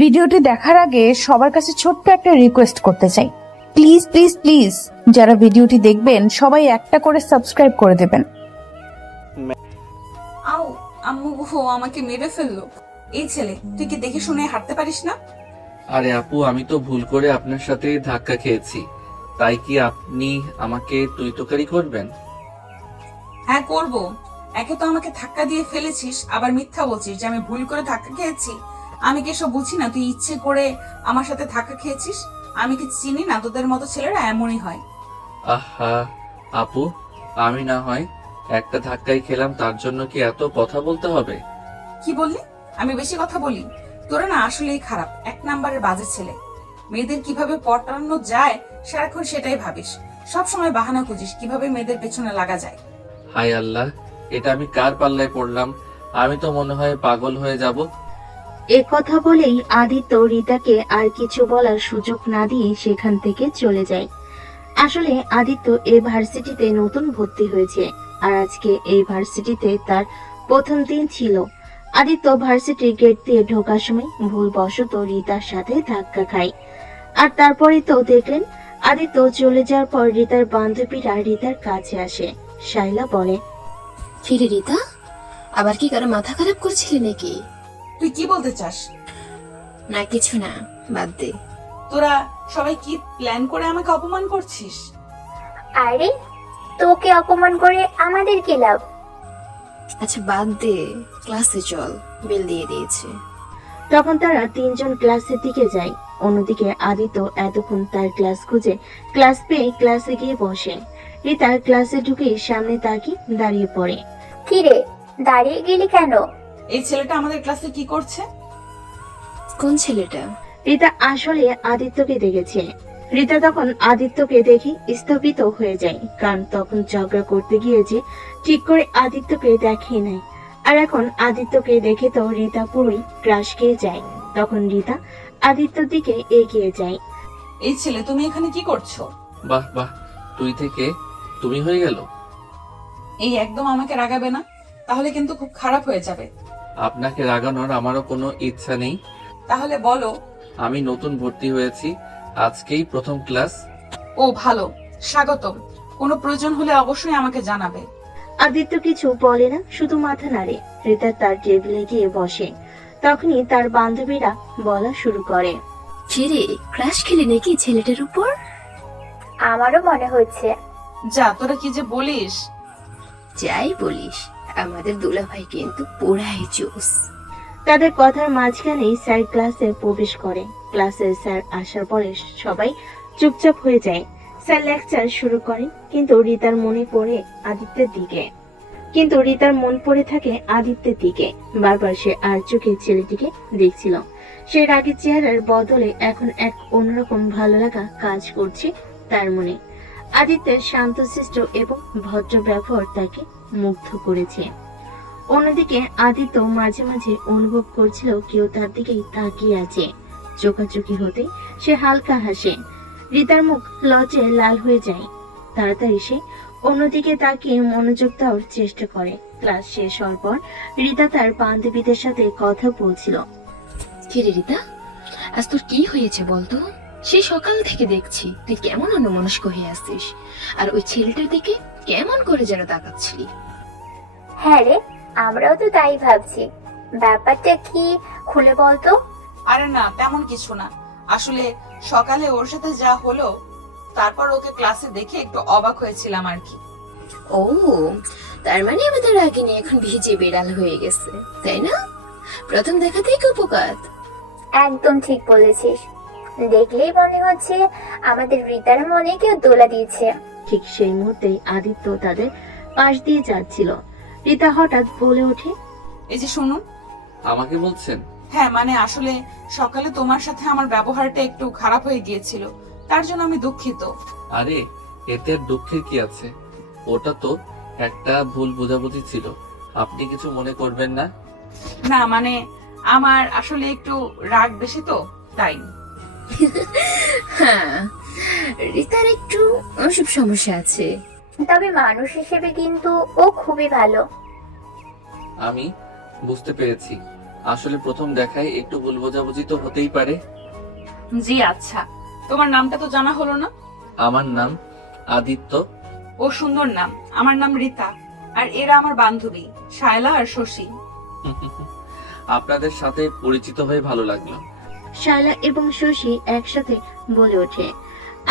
ভিডিওটি দেখার আগে সবার কাছে ছোট্ট একটা রিকোয়েস্ট করতে চাই, প্লিজ প্লিজ প্লিজ যারা ভিডিওটি দেখবেন সবাই একটা করে সাবস্ক্রাইব করে দেবেন। আও আম্মু আমাকে মেরে ফেললো। এই ছেলে, তুই কি দেখে শুনে হাঁটতে পারিস না? আরে আপু, আমি তো ভুল করে আপনার সাথে ধাক্কা খেয়েছি, তাই কি আপনি আমাকে তুই তোকারি করবেন? হ্যাঁ করব। একে তো আমাকে ধাক্কা দিয়ে ফেলেছিস, আবার মিথ্যা বলছিস যে আমি ভুল করে ধাক্কা খেয়েছি। আমি কি এসব বুঝি না তুই ইচ্ছে করে আমার সাথে ধাক্কা খেয়েছিস? আমি কি চিনি না তোদের মতো ছেলেরা এমনই হয়? আহা আপু, আমি না হয় একটা ধাক্কাই খেলাম, তার জন্য কি এত কথা বলতে হবে? কি বললি? আমি বেশি কথা বলি? তোরা না আসলেই খারাপ, এক নাম্বারের বাজে ছেলে। মেয়েদের কিভাবে পটানো যায় সারাক্ষণ সেটাই ভাবিস। সব সময় বাহানা খুঁজিস কিভাবে মেয়েদের পেছনে লাগা যায়। হায় আল্লাহ, এটা আমি কার পাল্লায় পড়লাম? আমি তো মনে হয় পাগল হয়ে যাব। কথা বলেই আদিত্য রিতাকে আর কিছু বলার সুযোগ না দিয়ে সেখান থেকে চলে যায়। আসলে আদিত্য এই ভার্সিটিতে নতুন ভর্তি হয়েছে, আর আজকে এই ভার্সিটিতে তার প্রথম দিন ছিল। আদিত্য ভার্সিটির গেট দিয়ে ঢোকার সময় ভুলবশত রিতার সাথে ধাক্কা খায়। আর তারপরেই তো দেখলেন, আদিত্য চলে যাওয়ার পর রিতার বান্ধবীরা রিতার কাছে আসে। শাইলা বলে, ফিরে রিতা, আবার কি কারো মাথা খারাপ করছিলে নাকি? তুই কি বলতে চাস? না কিছু না, বাদ দে। তোরা সবাই কি প্ল্যান করে আমাকে অপমান করছিস? আরে তোকে অপমান করে আমাদের কি লাভ? আচ্ছা বাদ দে, ক্লাসে চল, বেল দিয়ে দিয়েছে। তখন তারা তিনজন ক্লাসের দিকে যায়। অন্যদিকে আদিত্য এতক্ষণ তার ক্লাস খুঁজে ক্লাস পেয়ে ক্লাসে গিয়ে বসে। রিতা ক্লাসে ঢুকে সামনে তাকিয়ে দাঁড়িয়ে পড়ে। কি রে, দাঁড়িয়ে গেলি কেন? এই ছেলেটা আমাদের ক্লাসে কি করছে? কোন ছেলেটা? রিতা আসলে আদিত্যকে দেখেছে। রিতা তখন আদিত্যকে দেখে স্থবিত হয়ে যায়, কারণ তখন ঝগড়া করতে গিয়েছে ঠিক করে আদিত্যকে দেখে নাই। আর এখন আদিত্যকে দেখে তো রিতা পুরোই ক্রাশ খেয়ে যায়। তখন রিতা আদিত্যর দিকে এগিয়ে যায়। এই ছেলে, তুমি এখানে কি করছো? বাহ বাহ, তুই থেকে তুমি হয়ে গেল। এই একদম আমাকে রাগাবে না, তাহলে কিন্তু খুব খারাপ হয়ে যাবে। আপনাকে রাগানোর আমারও কোনো ইচ্ছা নেই। তাহলে বলো। আমি নতুন ভর্তি হয়েছি, আজকেই প্রথম ক্লাস। ও ভালো, স্বাগতম। কোনো প্রয়োজন হলে অবশ্যই আমাকে জানাবে। আদিত্য কিছু বলে না, শুধু মাথা নাড়ে। রিতা তার টেবিলে গিয়ে বসে। তখনই তার বান্ধবীরা বলা শুরু করে, ফিরে ক্রাশ খেলি নাকি ছেলেটার উপর? আমারও মনে হচ্ছে। যা, তোরা কি যে বলিস। যাই বলিস, আমাদের দুলাভাই কিন্তু পুরাই জোস। তাদের কথার মাঝখানেই স্যার ক্লাসে প্রবেশ করে। ক্লাসের স্যার আসার পরে সবাই চুপচাপ হয়ে যায়। স্যার লেকচার শুরু করেন, কিন্তু রিতার মনে পড়ে আদিত্যের দিকে। রিতার মন পড়ে থাকে আদিত্যের দিকে। বারবার সে আর চোখে ছেলেটিকে দেখছিল। সে রাগের চেহারার বদলে এখন এক অন্যরকম ভালো লাগা কাজ করছে তার মনে। আদিত্যের শান্তশিষ্ট এবং ভদ্র ব্যবহার তাকে মুগ্ধ করেছে। অন্যদিকে আদিত্য মাঝে মাঝে অনুভব করছিল কেউ তার দিকেই তাকিয়ে আছে। চোখাচোখি হতে সে হালকা হাসে। রিতার মুখ লজ্জায় লাল হয়ে যায়। তাড়াতাড়ি সে অন্যদিকে তাকিয়ে মনোযোগ দেওয়ার চেষ্টা করে। ক্লাস শেষ হওয়ার পর রিতা তার বান্ধবীদের সাথে কথা বলছিল। ফিরে রিতা, আজ তোর কি হয়েছে বলতো? সেই সকাল থেকে দেখছি তুই কেমন অন্যমনস্ক হয়ে আসছিস, আর ওই ছেলেটার দিকে কেমন করে যেন তাকাচ্ছিলি। হ্যাঁ রে, আমরাও তো তাই ভাবছি। ব্যাপারটা কি, খুলে বলতো। আরে না, তেমন কিছু না। আসলে সকালে ওর সাথে যা হলো, তারপর ওকে ক্লাসে দেখে একটু অবাক হয়েছিলাম আর কি। ও, তার মানে আমাদের রাগিনী এখন ভিজে বিড়াল হয়ে গেছে, তাই না? প্রথম দেখাতেই কুপকাত। একদম ঠিক বলেছিস। দেখলেই মনে হচ্ছে আমাদের রিতার মনে কেউ দোলা দিয়েছে। ঠিক সেই মুহূর্তেই আদিত্য তাদের পাশ দিয়ে যাচ্ছিল। রিতা হঠাৎ বলে ওঠে, এই যে শুনুন। আমাকে বলছেন? হ্যাঁ মানে আসলে সকালে তোমার সাথে আমার ব্যবহারটা একটু খারাপ হয়ে গিয়েছিল, তার জন্য আমি দুঃখিত। আরে এতে আর দুঃখের কি আছে? ওটা তো একটা ভুল বোঝাবুঝি ছিল, আপনি কিছু মনে করবেন না। না মানে আমার আসলে একটু রাগ বেশি তো, তাই। হ্যাঁ, রিতার একটু ওসব সমস্যা আছে। তবে মানুষ হিসেবে কিন্তু ও খুবই ভালো। আমি বুঝতে পেরেছি, আসলে প্রথম দেখায় একটু ভুল বোঝাবুঝি তো হতেই পারে। জি আচ্ছা, তোমার নামটা তো জানা হলো না। আমার নাম আদিত্য। ও সুন্দর নাম। আমার নাম রীতা, আর এরা আমার বান্ধবী শায়লা আর শশী। আপনাদের সাথে পরিচিত হয়ে ভালো লাগলো। শায়লা এবং শশী একসাথে বলে ওঠে,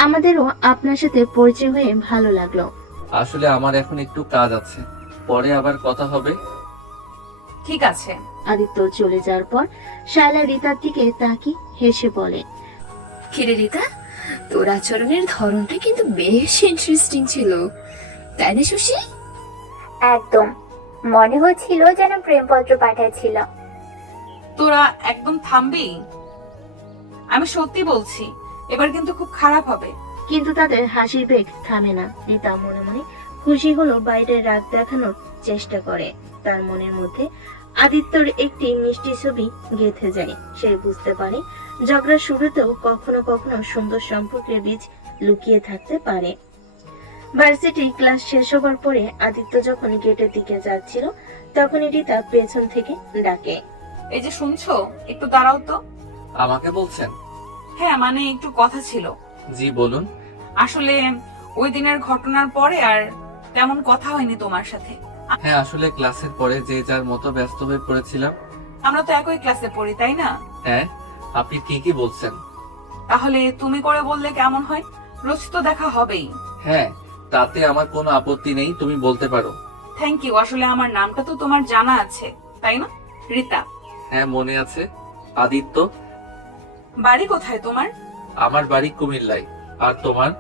আমাদেরও আপনার সাথে পরিচয় হয়ে ভালো লাগলো। আসলে আমার এখন একটু কাজ আছে, পরে আবার কথা হবে। ঠিক আছে। আদিত্য চলে যাওয়ার পর শায়লা রীতার দিকে তাকিয়ে হেসে বলে, কিরে রিতা, তোর আচরণের ধরনটা কিন্তু বেশ ইন্টারেস্টিং ছিল, তাই না শশী? একদম, মনে হচ্ছিল যেন প্রেমপত্র পাঠাচ্ছিল। তোরা একদম থামবি? আমি সত্যি বলছি, এবার কিন্তু খুব খারাপ হবে। কিন্তু তাদের হাসির বেগ থামে না। রীতা মনে মনে খুশি হলো বাইরে রাগ দেখানোর চেষ্টা করে। তার মনের মধ্যে আদিত্যর একটি মিষ্টি ছবি গেঁথে যায়। সে বুঝতে পারে ঝগড়ার শুরুতেও কখনো কখনো সুন্দর সম্পর্কের বীজ লুকিয়ে থাকতে পারে। ভার্সিটি ক্লাস শেষ হবার পরে আদিত্য যখন গেটের দিকে যাচ্ছিল, তখনই রীতা পেছন থেকে ডাকে, এই যে শুনছো, একটু দাঁড়াও তো। আমাকে বলছেন? হ্যাঁ, মানে একটু কথা ছিল। জি বলুন। আসলে ওই দিনের ঘটনার পরে আর তেমন কথা হয়নি তোমার সাথে। হ্যাঁ, আসলে ক্লাসের পরে যে যার মতো ব্যস্ত হয়ে পড়েছিলাম। আমরা তো একই ক্লাসে পড়ি, তাই না? হ্যাঁ, আপনি ঠিকই বলছেন। তাহলে তুমি করে বললে কেমন হয়? রোজ তো দেখা হবেই। হ্যাঁ, তাতে আমার কোনো আপত্তি নেই, তুমি বলতে পারো। Thank you. আসলে আমার নামটা তো তোমার জানা আছে, তাই না? রীতা। হ্যাঁ, মনে আছে। আদিত্য। বাড়ি কোথায় তোমার? আমার বাড়ি কুমিল্লায়। আর তোমার?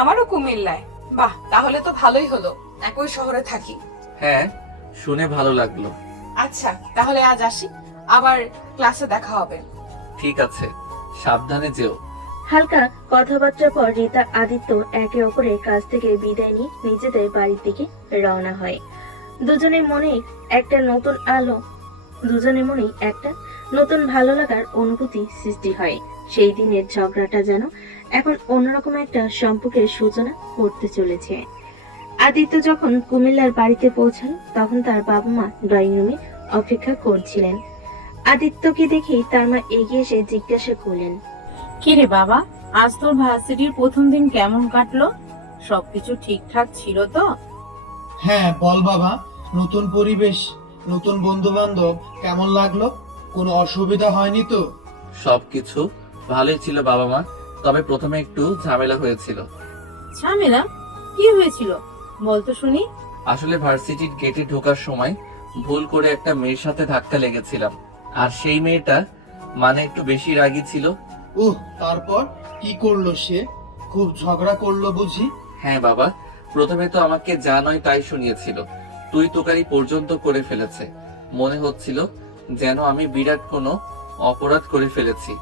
আমারও কুমিল্লায়। বাহ, তাহলে তো ভালোই হলো, একই শহরে থাকি। হ্যাঁ, শুনে ভালো লাগলো। আচ্ছা, তাহলে আজ আসি, আবার ক্লাসে দেখা হবে। ঠিক আছে, সাবধানে যেও। হালকা কথাবার্তার পর রীতা আদিত্য একে অপরের কাছ থেকে বিদায় নিয়ে নিজেদের বাড়ির দিকে রওনা হয়। দুজনের মনে একটা নতুন ভালো লাগার অনুভূতি সৃষ্টি হয়। সেই দিনের ঝগড়াটা যেন এখন অন্যরকম একটা সম্পর্কের সূচনা করতে চলেছে। আদিত্য যখন কুমিল্লার বাড়িতে পৌঁছাল, তখন তার বাবা মা ড্রয়িং রুমে অপেক্ষা করছিলেন। আদিত্যকে দেখেই তার মা এগিয়ে এসে জিজ্ঞাসা করলেন, কিরে বাবা, আজ তোর ভার্সিটির প্রথম দিন কেমন কাটলো? সবকিছু ঠিকঠাক ছিল তো? হ্যাঁ বল বাবা, নতুন পরিবেশ, নতুন বন্ধু বান্ধব, কেমন লাগলো? কোনো অসুবিধা হয়নি তো? সবকিছু ভালোই ছিল বাবা মা, তবে প্রথমে একটু ঝামেলা হয়েছিল। ঝামেলা? কি হয়েছিল বলতো শুনি। আসলে ভার্সিটির গেটে ঢোকার সময় ভুল করে একটা মেয়ের সাথে ধাক্কা লেগেছিলাম, আর সেই মেয়েটা মানে একটু বেশি রাগী ছিল। তারপর কি করলো সে? খুব ঝগড়া করলো বুঝি? হ্যাঁ বাবা, প্রথমে তো আমাকে যা নয় তাই শুনিয়েছিল, তুই তোকারি পর্যন্ত করে ফেলেছে। মনে হচ্ছিল যেন আমি বিরাট কোনো অপরাধ করে ফেলেছি।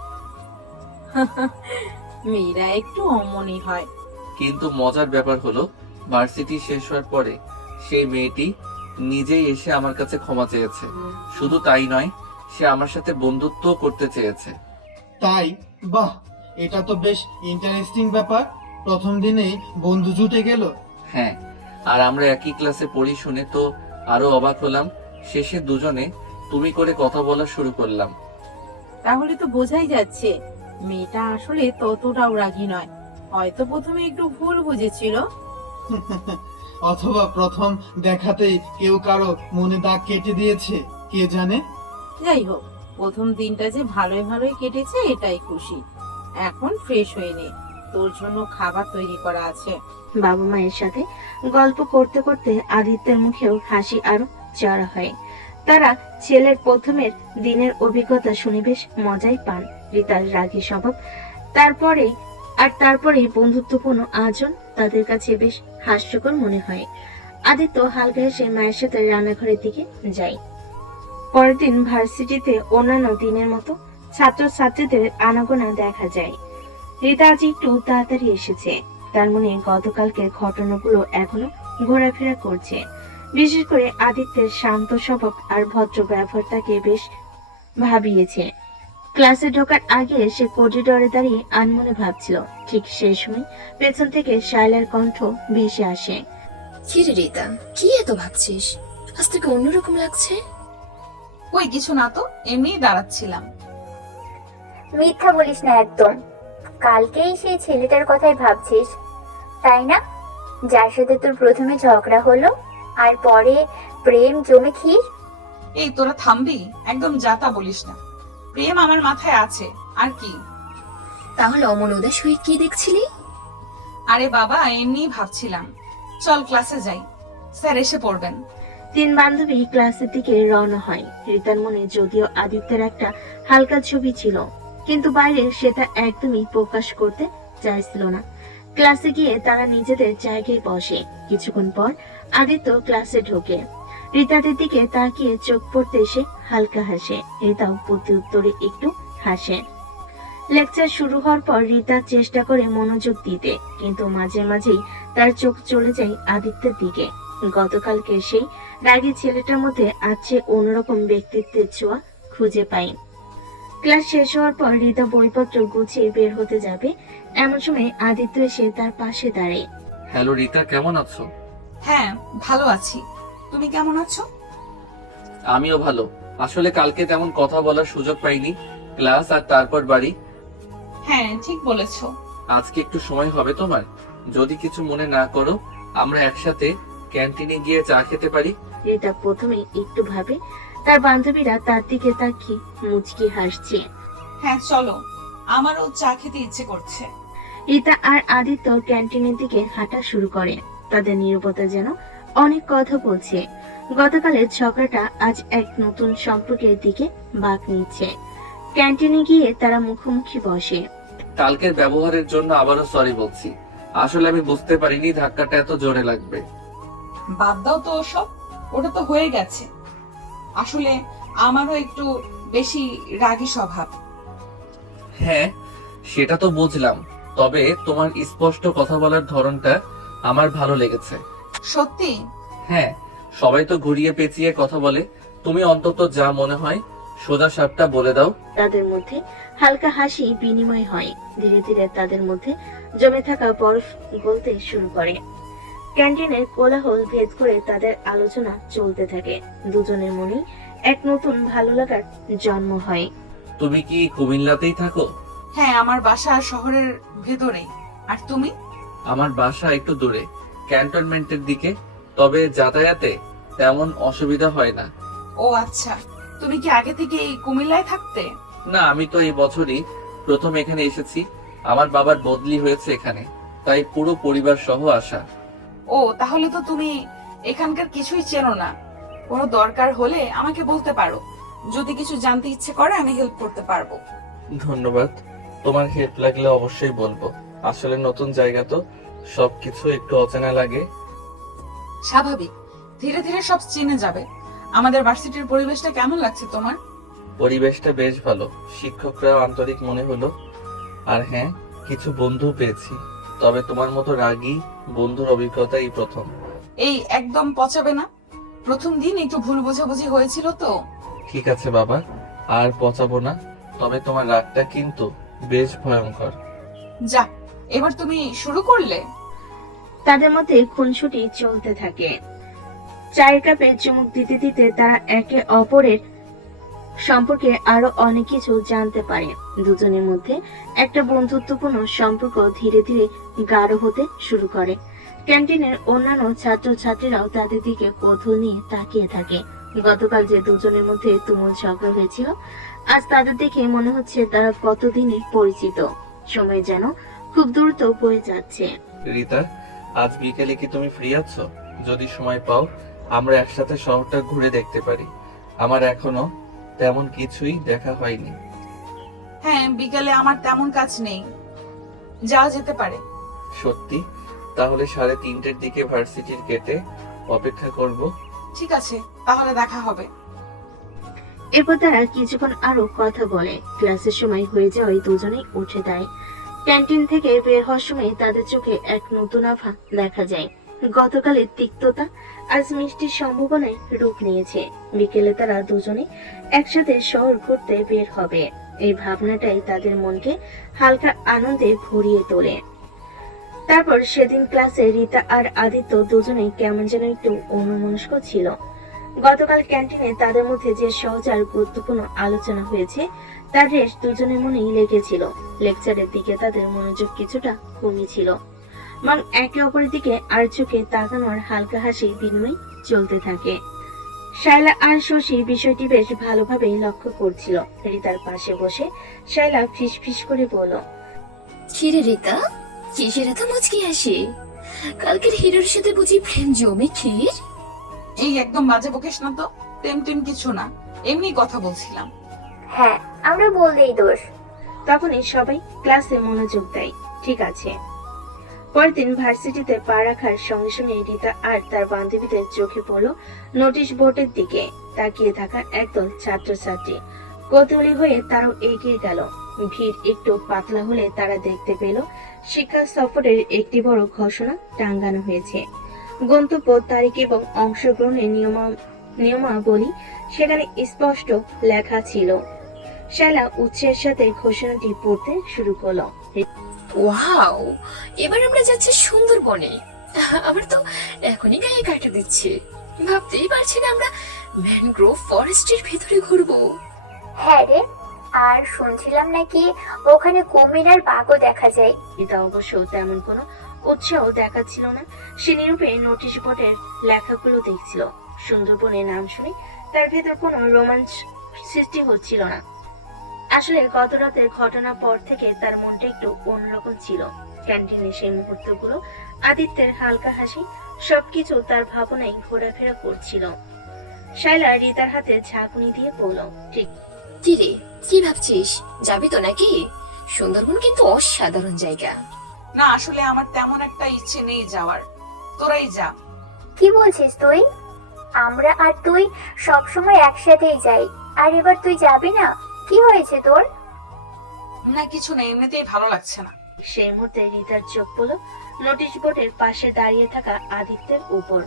মেয়েরা একটু অমনই হয়। কিন্তু মজার ব্যাপার হলো, ভার্সিটি শেষ হওয়ার পরে সেই মেয়েটি নিজেই এসে আমার কাছে ক্ষমা চেয়েছে। শুধু তাই নয়, সে আমার সাথে বন্ধুত্ব করতে চেয়েছে। তাই? বাহ, এটা তো বেশ ইন্টারেস্টিং ব্যাপার। প্রথম দিনেই বন্ধু জুটে গেল। হ্যাঁ, আর আমরা একই ক্লাসে পড়ি শুনে তো আরো অবাক হলাম। শেষে দুজনে তুমি করে কথা বলা শুরু করলাম। তাহলে তো বোঝাই যাচ্ছে মেয়েটা আসলে ততটাও রাগী নয়। হয়তো প্রথমে একটু ভুল বুঝেছিল। অথবা প্রথম দেখাতেই কেউ কারো মনে দাগ কেটে দিয়েছে, কে জানে। যাই হোক, প্রথম দিনটা যে ভালোই ভালোই কেটেছে এটাই খুশি। এখন ফ্রেশ হয়ে নে, তোর জন্য খাবার তৈরি করা আছে। বাবা মায়ের সাথে গল্প করতে করতে আদিত্যের মুখেও হাসি আরো চড়া হয়। তারা ছেলের প্রথমের দিনের অভিজ্ঞতা শুনে বেশ মজাই পান। রীতার রাগী স্বভাব, তারপরেই বন্ধুত্বপূর্ণ আচরণ তাদের কাছে বেশ হাস্যকর মনে হয়। আদিত্য হালকা হেসে মায়ের সাথে রান্নাঘরের দিকে যায়। পরের দিন ভার্সিটিতে অন্যান্য দিনের মতো ছাত্রছাত্রীদের আনাগোনা দেখা যায়। রীতা আজ একটু তাড়াতাড়ি এসেছে। তার মনে গতকালকের ঘটনাগুলো এখনো ঘোরাফেরা করছে। বিশেষ করে আদিত্যের শান্ত স্বভাব আর ভদ্র ব্যবহার তাকে বেশ ভাবিয়েছে। ক্লাসে ঢোকার আগে সে করিডোরে দাঁড়িয়ে আনমনে ভাবছিল। ঠিক সেই সময় পেছন থেকে শায়লার কণ্ঠ ভেসে আসে, কিরে রিতা, কি এত ভাবছিস? আজ তোকে অন্যরকম লাগছে। কই কিছু না তো, এমনিই দাঁড়াচ্ছিলাম। মিথ্যা বলিস না একদম। কালকেই সেই ছেলেটার কথাই ভাবছিস, তাই না? যার সাথে তোর প্রথমে ঝগড়া হলো আর পরে প্রেম জমে ক্ষীর। এই তোরা থামবি? একদম যাতা বলিস না। প্রেম আমার মাথায় আছে, আর কি? তাহলে অমন উদাস হয়ে কি দেখছিলি? আরে বাবা, এমনিই ভাবছিলাম। চল ক্লাসে যাই, স্যার এসে পড়বেন। তিন বান্ধবী ক্লাসের দিকে রওনা হয়। রিতার মনে যদিও আদিত্যের একটা হালকা ছবি ছিল, কিন্তু বাইরে সেটা একদমই প্রকাশ করতে চাইছিল না। ক্লাসে গিয়ে তারা নিজেদের জায়গায় বসে। কিছুক্ষণ পর আদিত্য ক্লাসে ঢোকে। রিতাদের দিকে তাকিয়ে চোখ পড়তে এসে হালকা হাসে। রিতাও প্রতি উত্তরে একটু হাসে। লেকচার শুরু হওয়ার পর রিতা চেষ্টা করে মনোযোগ দিতে, কিন্তু মাঝে মাঝেই তার চোখ চলে যায় আদিত্যের দিকে। গতকালকে সেই রাগী ছেলেটার মধ্যে আছে অন্যরকম ব্যক্তিত্বের ছোঁয়া খুঁজে পাই। ক্লাস শেষ হওয়ার পর রিতা বইপত্র গুছিয়ে বের হতে যাবে, এমন সময় আদিত্য এসে তার পাশে দাঁড়ায়। হ্যালো রিতা, কেমন আছো? হ্যাঁ, ভালো আছি। তুমি কেমন আছো? আমিও ভালো। আসলে কালকে তেমন কথা বলার সুযোগ পাইনি, ক্লাস আর তারপর বাড়ি। হ্যাঁ, ঠিক বলেছো। আজকে একটু সময় হবে তোমার? যদি কিছু মনে না করো, আমরা একসাথে ক্যান্টিনে গিয়ে চা খেতে পারি। রিতা প্রথমে একটু ভাবে, তার বান্ধবীরা তার দিকে তাকিয়ে মুচকি হাসছে। হ্যাঁ চলো, আমারও চা খেতে ইচ্ছে করছে। রিতা আর আদিত্য ক্যান্টিনের দিকে হাঁটা শুরু করে। তাদের নীরবতা যেন অনেক কথা বলছে। গতকালের ঝগড়াটা আজ এক নতুন সম্পর্কের দিকে বাঁক নিচ্ছে। ক্যান্টিনে গিয়ে তারা মুখোমুখি বসে। কালকের ব্যবহারের জন্য আবারও সরি বলছি। আসলে আমি বুঝতে পারিনি ধাক্কাটা এত জোরে লাগবে। বাদ দাও তো ওসব, ওটা তো হয়ে গেছে। আসলে আমারও একটু বেশি রাগী স্বভাব। হ্যাঁ, সেটা তো বুঝলাম, তবে তোমার স্পষ্ট কথা বলার ধরনটা আমার ভালো লেগেছে। সত্যি? হ্যাঁ, সবাই তো ঘুরিয়ে পেঁচিয়ে কথা বলে, তুমি অন্তত যা মনে হয় সোজা সাপটা বলে দাও। তাদের মধ্যে হালকা হাসি বিনিময় হয়। ধীরে ধীরে তাদের মধ্যে জমে থাকা বরফ গলতে শুরু করে। ক্যান্টিনের কোলাহল ভেদ করে তাদের আলোচনা চলতে থাকে। দুজনের মনে এক নতুন ভালো লাগার জন্ম হয়। তুমি কি কুমিল্লাতেই থাকো? হ্যাঁ, আমার বাসা শহরের ভেতরেই। আর তুমি? আমার বাসা একটু দূরে, ক্যান্টনমেন্টের দিকে, তবে যাতায়াতে তেমন অসুবিধা হয় না। ও আচ্ছা, তুমি কি আগে থেকে এই কুমিল্লায় থাকতে? না, আমি তো এই বছরই প্রথম এখানে এসেছি। আমার বাবার বদলি হয়েছে এখানে, তাই পুরো পরিবার সহ আসা। ও, তাহলে তো তুমি এখানকার কিছুই চেনো না। কোনো দরকার হলে আমাকে বলতে পারো। যদি কিছু জানতে ইচ্ছে করে আমি হেল্প করতে পারবো। ধন্যবাদ, তোমার হেল্প লাগলে অবশ্যই বলবো। আসলে নতুন জায়গা তো, সবকিছু একটু অচেনা লাগে। স্বাভাবিক, ধীরে ধীরে সব চিনে যাবে। আমাদের ভার্সিটির পরিবেশটা কেমন লাগছে তোমার? পরিবেশটা বেশ ভালো, শিক্ষকরাও আন্তরিক মনে হলো। আর হ্যাঁ, কিছু বন্ধু পেয়েছি, তবে তোমার মতো রাগী বন্ধুর অভিজ্ঞতা এই প্রথম। এই একদম পচাবে না। প্রথম দিন একটু ভুল বোঝাবুঝি হয়েছিল তো। ঠিক আছে বাবা, আর পচাবো না। তবে তোমার রাগটা কিন্তু বেশ ভয়ঙ্কর। যা, এবার তুমি শুরু করলে। তাদের মধ্যে খুনসুটি চলতে থাকে। চায়ের কাপে চুমুক দিতে দিতে তারা একে অপরের সম্পর্কে আরো অনেক কিছু জানতে পারে। দুজনের মধ্যে একটা বন্ধুত্বপূর্ণ সম্পর্ক ধীরে ধীরে গাঢ় হতে শুরু করে। ক্যান্টিনের অন্যান্য ছাত্রছাত্রীরাও তাদের দিকে কৌতূহল নিয়ে তাকিয়ে থাকে। গতকাল যে দুজনের মধ্যে তুমুল ঝগড়া হয়েছিল, আজ তাদের দেখে মনে হচ্ছে তারা কতদিনের পরিচিত। সময় যেন খুব দ্রুত বয়ে যাচ্ছে। রিতা, আজ বিকেলে কি তুমি ফ্রি আছো? যদি সময় পাও, আমরা একসাথে শহরটা ঘুরে দেখতে পারি। আমার এখনো তেমন কিছুই দেখা হয়নি। হ্যাঁ, বিকালে আমার তেমন কাজ নেই, যাওয়া যেতে পারে। সত্যি? তাহলে 3:30-এর দিকে ভার্সিটির গেটে অপেক্ষা করব। ঠিক আছে, তাহলে দেখা হবে। এরপর তারা কিছুক্ষণ আরো কথা বলে। ক্লাসের সময় হয়ে যাওয়ায় দুজনেই উঠে দাঁড়ায়। ক্যান্টিন থেকে বের হওয়ার সময় তাদের চোখে এক নতুন আভা দেখা যায়। গতকালের তিক্ততা আজ মিষ্টির সম্ভাবনায় রূপ নিয়েছে। বিকেলে তারা দুজনে একসাথে শহর ঘুরতে বের হবে। এই ভাবনাটাই তাদের মনকে হালকা আনন্দে ভরিয়ে তোলে। তারপর সেদিন ক্লাসে রিতা আর আদিত্য দুজনেই কেমন যেন একটু অন্যমনস্ক ছিল। গতকাল ক্যান্টিনে তাদের মধ্যে যে সহজ আর গুরুত্বপূর্ণ আলোচনা হয়েছে তার রেশ দুজনের মনেই লেগেছিল। লেকচারের দিকে তাদের মনোযোগ কিছুটা কমিয়েছিল, এবং একে অপরের দিকে আর চোখে তাকানোর হালকা হাসি বিনিময় চলতে থাকে। শায়লা আর শশী বিষয়টি বেশ ভালোভাবেই লক্ষ্য করছিল। রিতার পাশে বসে শায়লা ফিস ফিস করে বলল, কিরে রিতা, কিসের এত মুচকি হাসি? কালকের হিরোর সাথে বুঝি প্রেম জমে ক্ষীর? এই একদম বাজে বকিস না তো, টেম টেম কিছু না, এমনি কথা বলছিলাম। হ্যাঁ, আমরা বললেই দোষ। তখনই সবাই ক্লাসে মনোযোগ দেয়। ঠিক আছে। পরের দিন ভার্সিটিতে পা রাখার সঙ্গে সঙ্গে রিতা আর তার বান্ধবীদের চোখে পড়ল নোটিশ বোর্ডের দিকে তাকিয়ে থাকা একদল ছাত্রছাত্রী। কৌতূহলী হয়ে তারাও এগিয়ে গেল। ভিড় একটু পাতলা হলে তারা দেখতে পেল শিক্ষা সফরের একটি বড় ঘোষণা টাঙ্গানো হয়েছে। গন্তব্য, তারিখ এবং অংশগ্রহণের নিয়মাবলী সেখানে স্পষ্ট লেখা ছিল। শায়লা উৎসাহের সাথে ঘোষণাটি পড়তে শুরু করলো। ওয়াও, এবার আমরা যাচ্ছি সুন্দরবনে। আমার তো এখনই গায়ে কাটা দিচ্ছে, ভাবতেই পারছি না আমরা ম্যানগ্রোভ ফরেস্টের ভিতরে ঘুরবো। হ্যাঁ রে, আর শুনছিলাম নাকি ওখানে কুমির আর বাঘও দেখা যায়। এটা অবশ্য তেমন কোনো উৎসাহ দেখাচ্ছিল না। সে নীরবে নোটিশ বোর্ডের লেখাগুলো দেখছিল। সুন্দরবনের নাম শুনে তার ভেতর কোনো রোমাঞ্চ সৃষ্টি হচ্ছিল না। আসলে গত রাতের ঘটনার পর থেকে তার মনটা একটু অন্যরকম ছিল। ক্যান্টিনে সেই মুহূর্তগুলো, আদিত্যের হালকা হাসি, সবকিছু তার ভাবনায় ঘোরাফেরা করছিল। শায়লা রিতার হাতে ঝাঁকুনি দিয়ে বলল, ঠিক। কিরে, কি ভাবছিস? যাবি তো নাকি? সুন্দরবন কিন্তু অসাধারণ জায়গা। না, আসলে আমার তেমন একটা ইচ্ছে নেই যাওয়ার, তোরাই যা। কি বলছিস তুই? আমরা আর তুই সবসময় একসাথেই যাই, আর এবার তুই যাবি না? কি হয়েছে তোর? না কিছু নেই, এমনিতেই ভালো লাগছে না। সেই মুহূর্তে রিতার চোখ পড়ল নোটিশ বোর্ডের পাশে দাঁড়িয়ে থাকা আদিত্যের উপর।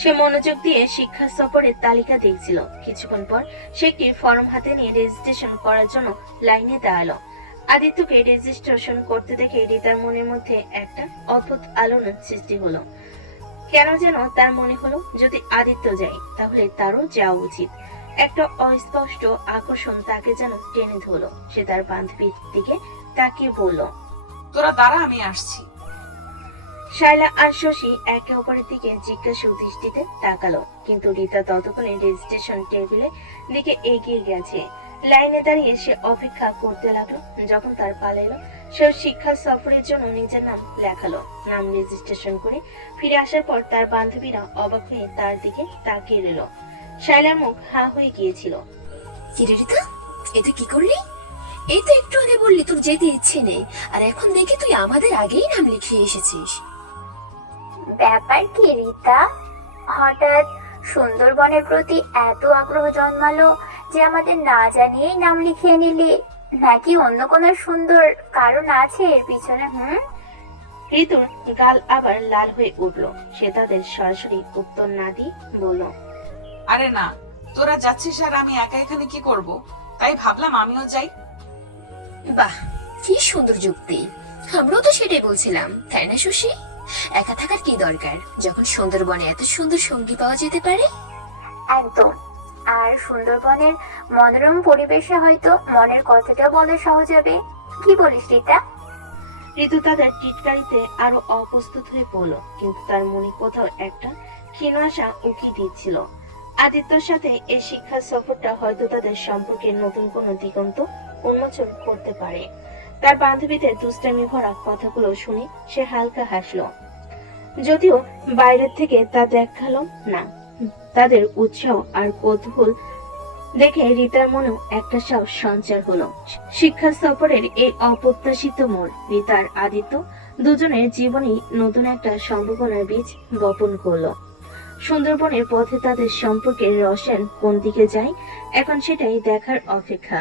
সে মনোযোগ দিয়ে শিক্ষা সফরের তালিকা দেখছিল। কিছুক্ষণ পর সে একটি ফর্ম হাতে নিয়ে রেজিস্ট্রেশন করার জন্য লাইনে দাঁড়ালো। আদিত্যকে রেজিস্ট্রেশন করতে দেখে রিতার মনের মধ্যে একটা অদ্ভুত আলোড়ন সৃষ্টি হলো। কেন যেন তার মনে হলো যদি আদিত্য যায় তাহলে তারও যাওয়া উচিত। একটা অস্পষ্ট আকর্ষণ তাকে যেন টেনে ধরলো। সে তার বান্ধবীর দিকে তাকিয়ে বলল, তোরা দাঁড়া, আমি আসছি। শায়লা আর শশী একে অপরের দিকে জিজ্ঞাসু দৃষ্টিতে তাকালো, কিন্তু রিতা ততক্ষণে রেজিস্ট্রেশন টেবিলের দিকে এগিয়ে গেছে। লাইনে দাঁড়িয়ে সে অপেক্ষা করতে লাগলো। যখন তার পালা এলো, সে শিক্ষা সফরের জন্য নিজের নাম লেখালো। নাম রেজিস্ট্রেশন করে ফিরে আসার পর তার বান্ধবীরা অবাক হয়ে তার দিকে তাকিয়ে রইল। শায়লার মুখ হা হয়ে গিয়েছিল। কিরে রিতা, এটা কি করলি? এই তো একটু আগে বললি তোর যেতে ইচ্ছে নেই, আর এখন দেখি তুই আমাদের আগেই নাম লিখিয়ে এসেছিস। ব্যাপার কি রিতা, হঠাৎ সুন্দরবনের প্রতি এত আগ্রহ জন্মালো যে আমাদের না জানিয়েই নাম লিখিয়ে নিলি? নাকি অন্য কোনো সুন্দর কারণ আছে এর পিছনে? ঋতুর গাল আবার লাল হয়ে উঠলো। সে তাদের সরাসরি উত্তর না দিয়ে বলল, আরে না, তোরা যাচ্ছিস আর আমি একা এখানে কি করব, তাই ভাবলাম আমিও যাই। বাহ, কি সুন্দর যুক্তি! আমরাও তো সেটাই বলছিলাম, তাই না শশী? একা থাকার কি দরকার যখন সুন্দরবনে এত সুন্দর সঙ্গী পাওয়া যেতে পারে? একদম। আর সুন্দরবনের মনোরম পরিবেশে হয়তো মনের কথাটা বলা সহজ হবে। কি বলিস রিতা? ঋতু তাদের টিটকারিতে আরো অপ্রস্তুত হয়ে পড়ল, কিন্তু তার মনে কোথাও একটা ক্ষীণ আশা উকি দিচ্ছিল। আদিত্যর সাথে এই শিক্ষা সফরটা হয়তো তাদের সম্পর্কে নতুন কোনো দিগন্ত উন্মোচন করতে পারে। তার বান্ধবীদের দুষ্টামি ভরা কথাগুলো শুনে সে হালকা হাসলো, যদিও বাইরের থেকে তা দেখালো না। তাদের উৎসাহ আর কৌতূহল দেখে রিতার মনেও একটা সাহস সঞ্চার হলো। শিক্ষা সফরের এই অপ্রত্যাশিত মোড় রিতার আদিত্য দুজনের জীবনে নতুন একটা সম্ভাবনার বীজ বপন করলো। সুন্দরবনের পথে তাদের সম্পর্কের রসায়ন কোন দিকে যায় এখন সেটাই দেখার অপেক্ষা।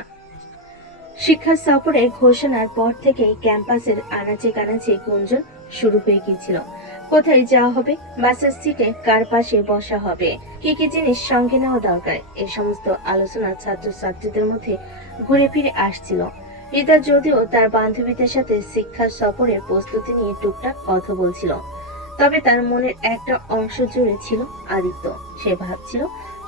শিক্ষা সফরের ঘোষণার পর থেকেই ক্যাম্পাসের আনাচে কানাচে গুঞ্জন শুরু হয়ে গিয়েছিল। কোথায় যাওয়া হবে, বাসের সিটে কার পাশে বসা হবে, কি কি জিনিস সঙ্গে নেওয়া দরকার, এই সমস্ত আলোচনা ছাত্রছাত্রীদের মধ্যে ঘুরে ফিরে আসছিল। রিতা যদিও তার বান্ধবীদের সাথে শিক্ষা সফরের প্রস্তুতি নিয়ে টুকটাক কথা বলছিল, তবে তার মনের একটা অংশ জুড়ে ছিল আদিত্য। সে ভাবছিল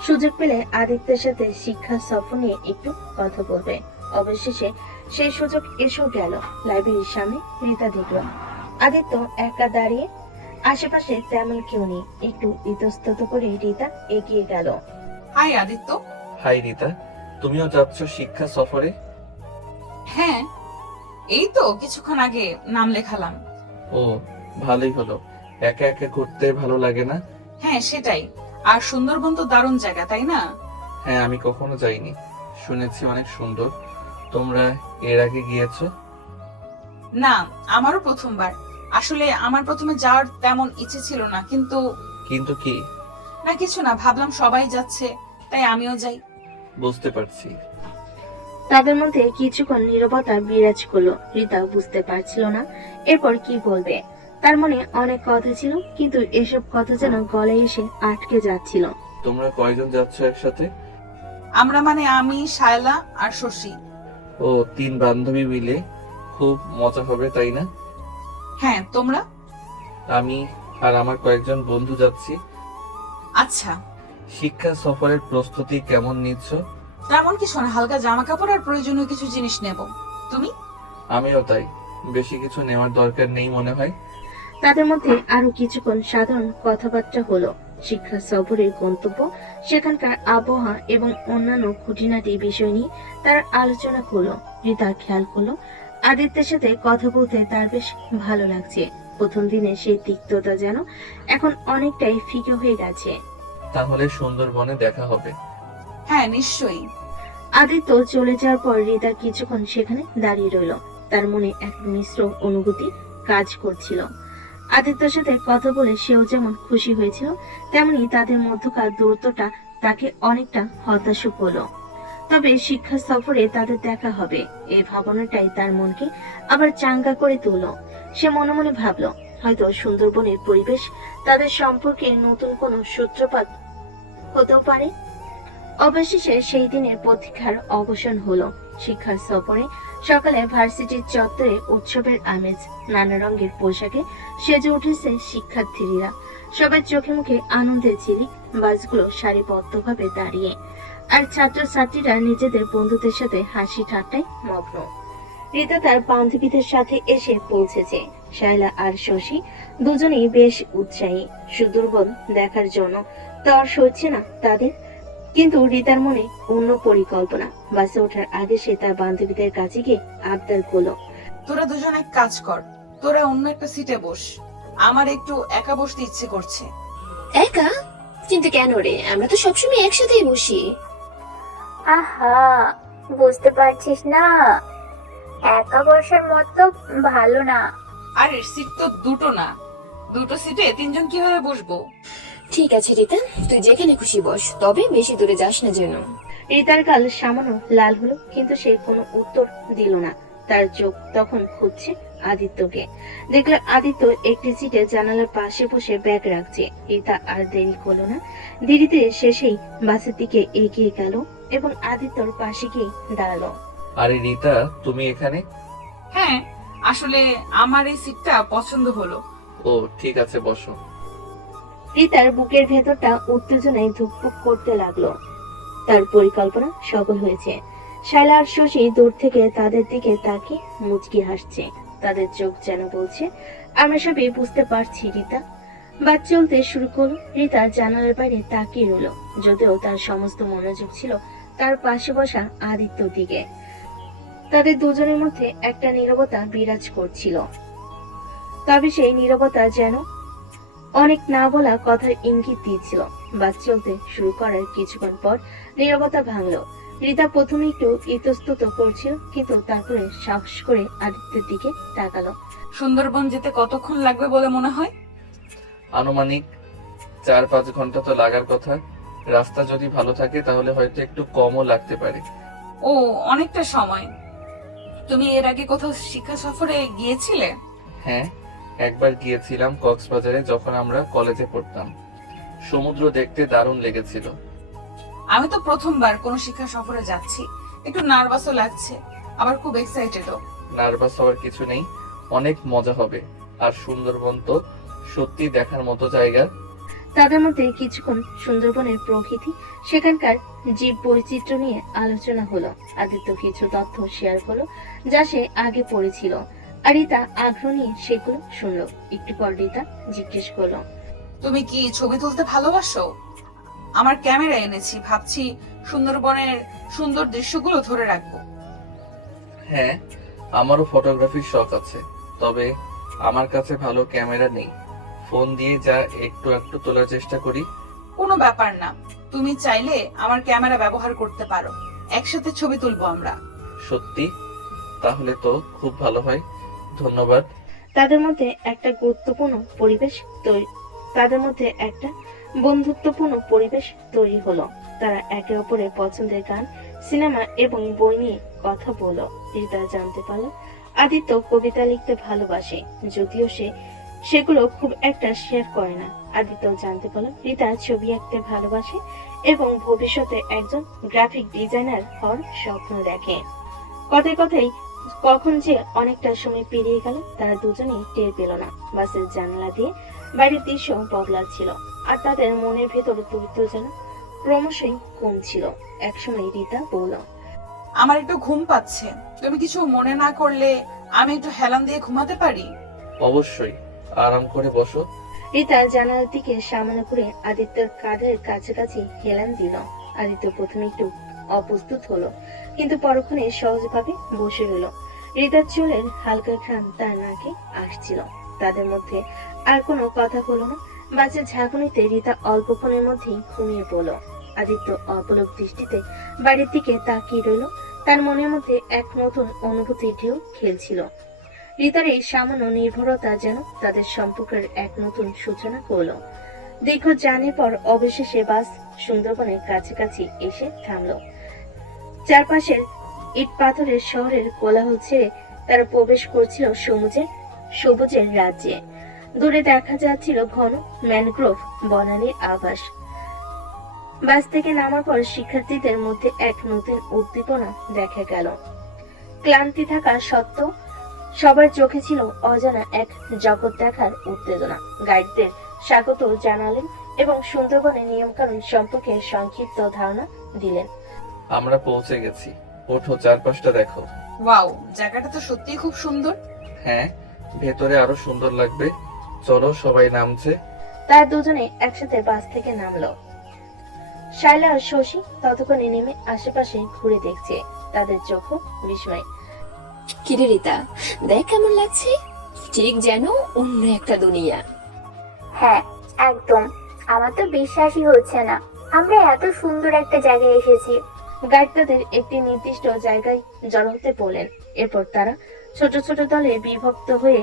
সুযোগ পেলে আদিত্যের সাথে শিক্ষা সফর নিয়ে একটু কথা বলবে। অবশেষে সেই সুযোগ এসেও গেল। লাইব্রেরির সামনে রীতা দেখল আদিত্য একা দাঁড়িয়ে, আশেপাশে তেমন কেউ নেই। একটু ইতস্তত করে রীতা এগিয়ে গেল। হাই আদিত্য। হাই রিতা, তুমিও যাচ্ছ শিক্ষা সফরে? হ্যাঁ, এই তো কিছুক্ষণ আগে নাম লেখালাম। ও, ভালোই হলো। একা একা ঘুরতে ভালো লাগে না? হ্যাঁ সেটাই। আর সুন্দরবন তো দারুণ জায়গা, তাই না? হ্যাঁ, আমি কখনো যাইনি, শুনেছি অনেক সুন্দর। তোমরা এর আগে গিয়েছো? না, আমারও প্রথমবার। আসলে আমার প্রথমে যাওয়ার তেমন ইচ্ছে ছিল না, কিন্তু কিন্তু কি? না কিছু না, ভাবলাম সবাই যাচ্ছে তাই আমিও যাই। বুঝতে পারছি। তাদের মধ্যে কিছুক্ষণ নীরবতা বিরাজ করলো। রীতা বুঝতে পারছিল না এরপর কি বলবে। তার মনে অনেক কথা ছিল, কিন্তু এসব কথা যেন গলায় এসে আটকে যাচ্ছিল। তোমরা কয়জন যাচ্ছ একসাথে? আমরা মানে আমি, শায়লা আর শশী। ও, 3 বান্ধবী মিলে খুব মজা হবে, তাই না? হ্যাঁ, তোমরা? আমি আর আমার কয়েকজন বন্ধু যাচ্ছি। আচ্ছা, শিক্ষা সফরের প্রস্তুতি কেমন নিচ্ছ? তেমন কিছু না, হালকা জামা কাপড় আর প্রয়োজনীয় কিছু জিনিস নেব। তুমি? আমিও তাই, বেশি কিছু নেওয়ার দরকার নেই মনে হয়। তাদের মধ্যে আরো কিছুক্ষণ সাধারণ কথাবার্তা হলো। শিক্ষা সফরের গন্তব্য, সেখানকার আবহাওয়া এবং অন্যান্য খুঁটিনাটি বিষয় নিয়ে তার আলোচনা হলো। রীতা খেয়াল করলো আদিত্যের সাথে কথা বলতে তার বেশ ভালো লাগছে। প্রথম দিনে সেই তিক্ততা যেন এখন অনেকটাই ফিকে হয়ে গেছে। তাহলে সুন্দরবনে দেখা হবে। হ্যাঁ নিশ্চয়ই। আদিত্য চলে যাওয়ার পর রীতা কিছুক্ষণ সেখানে দাঁড়িয়ে রইল। তার মনে এক মিশ্র অনুভূতি কাজ করছিল। আদিত্যের সাথে কথা বলে সেও যেমন খুশি হয়েছিল, তেমনি তাদের মধ্যকার দূরত্বটা তাকে অনেকটা হতাশ করলো। তবে শিক্ষা সফরে তাদের দেখা হবে, এই ভাবনাটাই তার মনকে আবার চাঙ্গা করে তুললো। সে মনে মনে ভাবলো হয়তো সুন্দরবনের পরিবেশ তাদের সম্পর্কে নতুন কোনো সূত্রপাত হতেও পারে। অবশেষে সেই দিনের প্রতীক্ষার অবসান হলো। শিক্ষার সফরে সকালে ভার্সিটির চত্বরে উৎসবের আমেজ। নানা রঙের পোশাকে সেজে উঠেছে শিক্ষার্থীরা। সবার চোখে মুখে আনন্দের ঝিলিক। বাসগুলো সারিবদ্ধভাবে দাঁড়িয়ে, আর ছাত্রছাত্রীরা নিজেদের বন্ধুদের সাথে হাসি ঠাট্টায় মগ্ন। রীতা তার বান্ধবীদের সাথে এসে পৌঁছেছে। শায়লা আর শশী দুজনেই বেশ উৎসাহী সুন্দরবন দেখার জন্য। তর সইছে না তাদের, কিন্তু রীতার মনে অন্য পরিকল্পনা। বাসে ওঠার আগে সে তার বান্ধবীদের কাছে গিয়ে আবদার করলো, তোরা দুজন এক কাজ কর, তোরা অন্য একটা সিটে বস, আমার একটু একা বসতে ইচ্ছে করছে। একা? কিন্তু কেন রে, আমরা তো সবসময় একসাথেই বসি। আহা, বুঝতে পারছিস না? একা বসার মতো ভালো না। আরে সিট তো দুটো না, দুটো সিটে 3 জন কিভাবে বসবো? ঠিক আছে রিতা, তুই যেখানে খুশি বস, তবে বেশি দূরে যাস না যেন। রীতার গাল সামান্য লাল হলো, কিন্তু সে কোনো উত্তর দিল না। তার চোখ তখন খুঁজছে আদিত্যকে। দেখলো আদিত্য একটি সিটে জানালার পাশে বসে ব্যাগ রাখছে। রীতা আর দেরি করলো না, ধীরে ধীরে সে সেই বাসের দিকে এগিয়ে গেল এবং আদিত্যর পাশে গিয়ে দাঁড়ালো। আরে রিতা, তুমি এখানে? হ্যাঁ, আসলে আমার এই সিটটা পছন্দ হলো। ও ঠিক আছে, বসো। রীতার বুকের ভেতরটা উত্তেজনায় ধুকপুক করতে লাগলো। তার পরিকল্পনা সফল হয়েছে। শায়লা আর শশী দূর থেকে তাদের দিকে তাকিয়ে মুচকি হাসছে। তাদের চোখ যেন বলছে, আমরা সবই বুঝতে পারছি রীতা। বাস চলতে শুরু করলো। রীতা জানালার বাইরে তাকিয়ে রইল, যদিও তার সমস্ত মনোযোগ ছিল তার পাশে বসা আদিত্যর দিকে। তাদের দুজনের মধ্যে একটা নীরবতা বিরাজ করছিল, তবে সেই নীরবতা যেন অনেক না বলা কথার ইঙ্গিত দিয়েছিল। বাস চলতে শুরু করার কিছুক্ষণ পর নীরবতা ভাঙলো। রীতা প্রথমে একটু ইতস্তত করছিল, কিন্তু তারপরে সাহস করে আদিত্যের দিকে তাকালো। সুন্দরবন যেতে কতক্ষণ লাগবে বলে মনে হয়? আনুমানিক 4-5 ঘন্টা তো লাগার কথা। রাস্তা যদি ভালো থাকে তাহলে হয়তো একটু কমও লাগতে পারে। ও, অনেকটা সময়। তুমি এর আগে কোথাও শিক্ষা সফরে গিয়েছিলে? হ্যাঁ, একবার গিয়েছিলাম কক্সবাজারে, যখন আমরা কলেজে পড়তাম। সমুদ্র দেখতে দারুণ লেগেছিল। আমি তো প্রথমবার কোনো শিক্ষা সফরে যাচ্ছি, একটু নার্ভাসও লাগছে, আবার খুব এক্সাইটেডও। নার্ভাস হওয়ার কিছু নেই, অনেক মজা হবে। আর সুন্দরবন তো সত্যি দেখার মতো জায়গা। তাদের মধ্যে কিছুক্ষণ সুন্দরবনের প্রকৃতি, সেখানকার জীব বৈচিত্র্য নিয়ে আলোচনা হলো। আদিত্য কিছু তথ্য শেয়ার করলো যা সে আগে পড়েছিল, আর রিতা আগ্রহ নিয়ে সেগুলো শুনলো। একটু পর রিতা জিজ্ঞেস করলো, তুমি কি ছবি তুলতে ভালোবাসো? আমার ক্যামেরা এনেছি, ভাবছি সুন্দরবনের সুন্দর দৃশ্যগুলো ধরে রাখবো। হ্যাঁ, আমারও ফটোগ্রাফির শখ আছে, তবে আমার কাছে ভালো ক্যামেরা নেই। ফোন দিয়ে যা একটু একটু তোলার চেষ্টা করি। কোনো ব্যাপার না, তুমি চাইলে আমার ক্যামেরা ব্যবহার করতে পারো, একসাথে ছবি তুলবো আমরা। সত্যি? তাহলে তো খুব ভালো হয়, ধন্যবাদ। তাদের মধ্যে একটা বন্ধুত্বপূর্ণ পরিবেশ তৈরি হলো। তারা একে অপরের পছন্দের গান, সিনেমা এবং বই নিয়ে কথা বলল। রিতা জানতে পারল আদিত্য কবিতা লিখতে ভালোবাসে, যদিও সেগুলো খুব একটা শেয়ার করে না। আদিত্য জানতে পারল রিতা ছবি আঁকতে ভালোবাসে এবং ভবিষ্যতে একজন গ্রাফিক ডিজাইনার হওয়ার স্বপ্ন দেখে। কথায় কথায় কখন যে অনেকটা সময় পেরিয়ে গেল তারা দুজনেই টের পেল না। বাসের জানালা দিয়ে বাইরের দৃশ্য বদলাচ্ছিল, আর তাদের মনের ভেতর দূরত্ব যেন ক্রমশই কমছিল। একসময় রিতা বলল, আমার একটু ঘুম পাচ্ছে, তুমি কিছু মনে না করলে আমি একটু হেলান দিয়ে ঘুমাতে পারি? অবশ্যই, আরাম করে বসো। রিতা জানালার দিকে সামনে করে আদিত্যের কাঁধের কাছাকাছি হেলান দিল। আদিত্য প্রথমে একটু অপ্রস্তুত হলো, কিন্তু পরক্ষণে সহজভাবে বসে রইল। রিতার চুলের হালকা ঘ্রাণ তার নাকে আসছিল। তাদের মধ্যে আর কোনো কথা হলো না। বাসের ঝাঁকুনিতে রিতা অল্পক্ষণের মধ্যেই ঘুমিয়ে পড়ল। আদিত্য অপলক দৃষ্টিতে বাড়ির দিকে তাকিয়ে রইল। তার মনের মধ্যে এক নতুন অনুভূতির ঢেউ খেলছিল। রিতার এই সামান্য নির্ভরতা যেন তাদের সম্পর্কের এক নতুন সূচনা করলো। দীর্ঘ জার্নির পর অবশেষে বাস সুন্দরবনের কাছাকাছি এসে থামল। চারপাশের ইট পাথরের শহরের কোলাহল ছেড়ে তারা প্রবেশ করছিল সবুজের রাজ্যে। দূরে দেখা যাচ্ছিল ঘন ম্যানগ্রোভ বনানীর আভাস। বাস থেকে নামার পর শিক্ষার্থীদের মধ্যে এক নতুন উদ্দীপনা দেখা গেল। ক্লান্তি থাকা সত্ত্বেও সবার চোখে ছিল অজানা এক জগৎ দেখার উত্তেজনা। গাইডদের স্বাগত জানালেন এবং সুন্দরবনের নিয়মকানুন সম্পর্কে সংক্ষিপ্ত ধারণা দিলেন। আমরা পৌঁছে গেছি, ওঠো, চারপাশটা দেখো। ওয়াও, জায়গাটা তো সত্যিই খুব সুন্দর। হ্যাঁ, ভেতরে আরো সুন্দর লাগবে। চলো, সবাই নামছে। তারা দুজনে একসাথে বাস থেকে নামলো। শায়লা আর শশী ততক্ষণে নেমে আশেপাশে ঘুরে দেখছে, তাদের চোখ বিস্ময়। কিরে রিতা, দেখ কেমন লাগছে, ঠিক যেন অন্য একটা দুনিয়া। হ্যাঁ একদম, আমার তো বিশ্বাসই হচ্ছে না আমরা এত সুন্দর একটা জায়গায় এসেছি। গাইড তাদের একটি নির্দিষ্ট জায়গায় জড়ো হতে বলেন। এরপর তারা ছোট ছোট দলে বিভক্ত হয়ে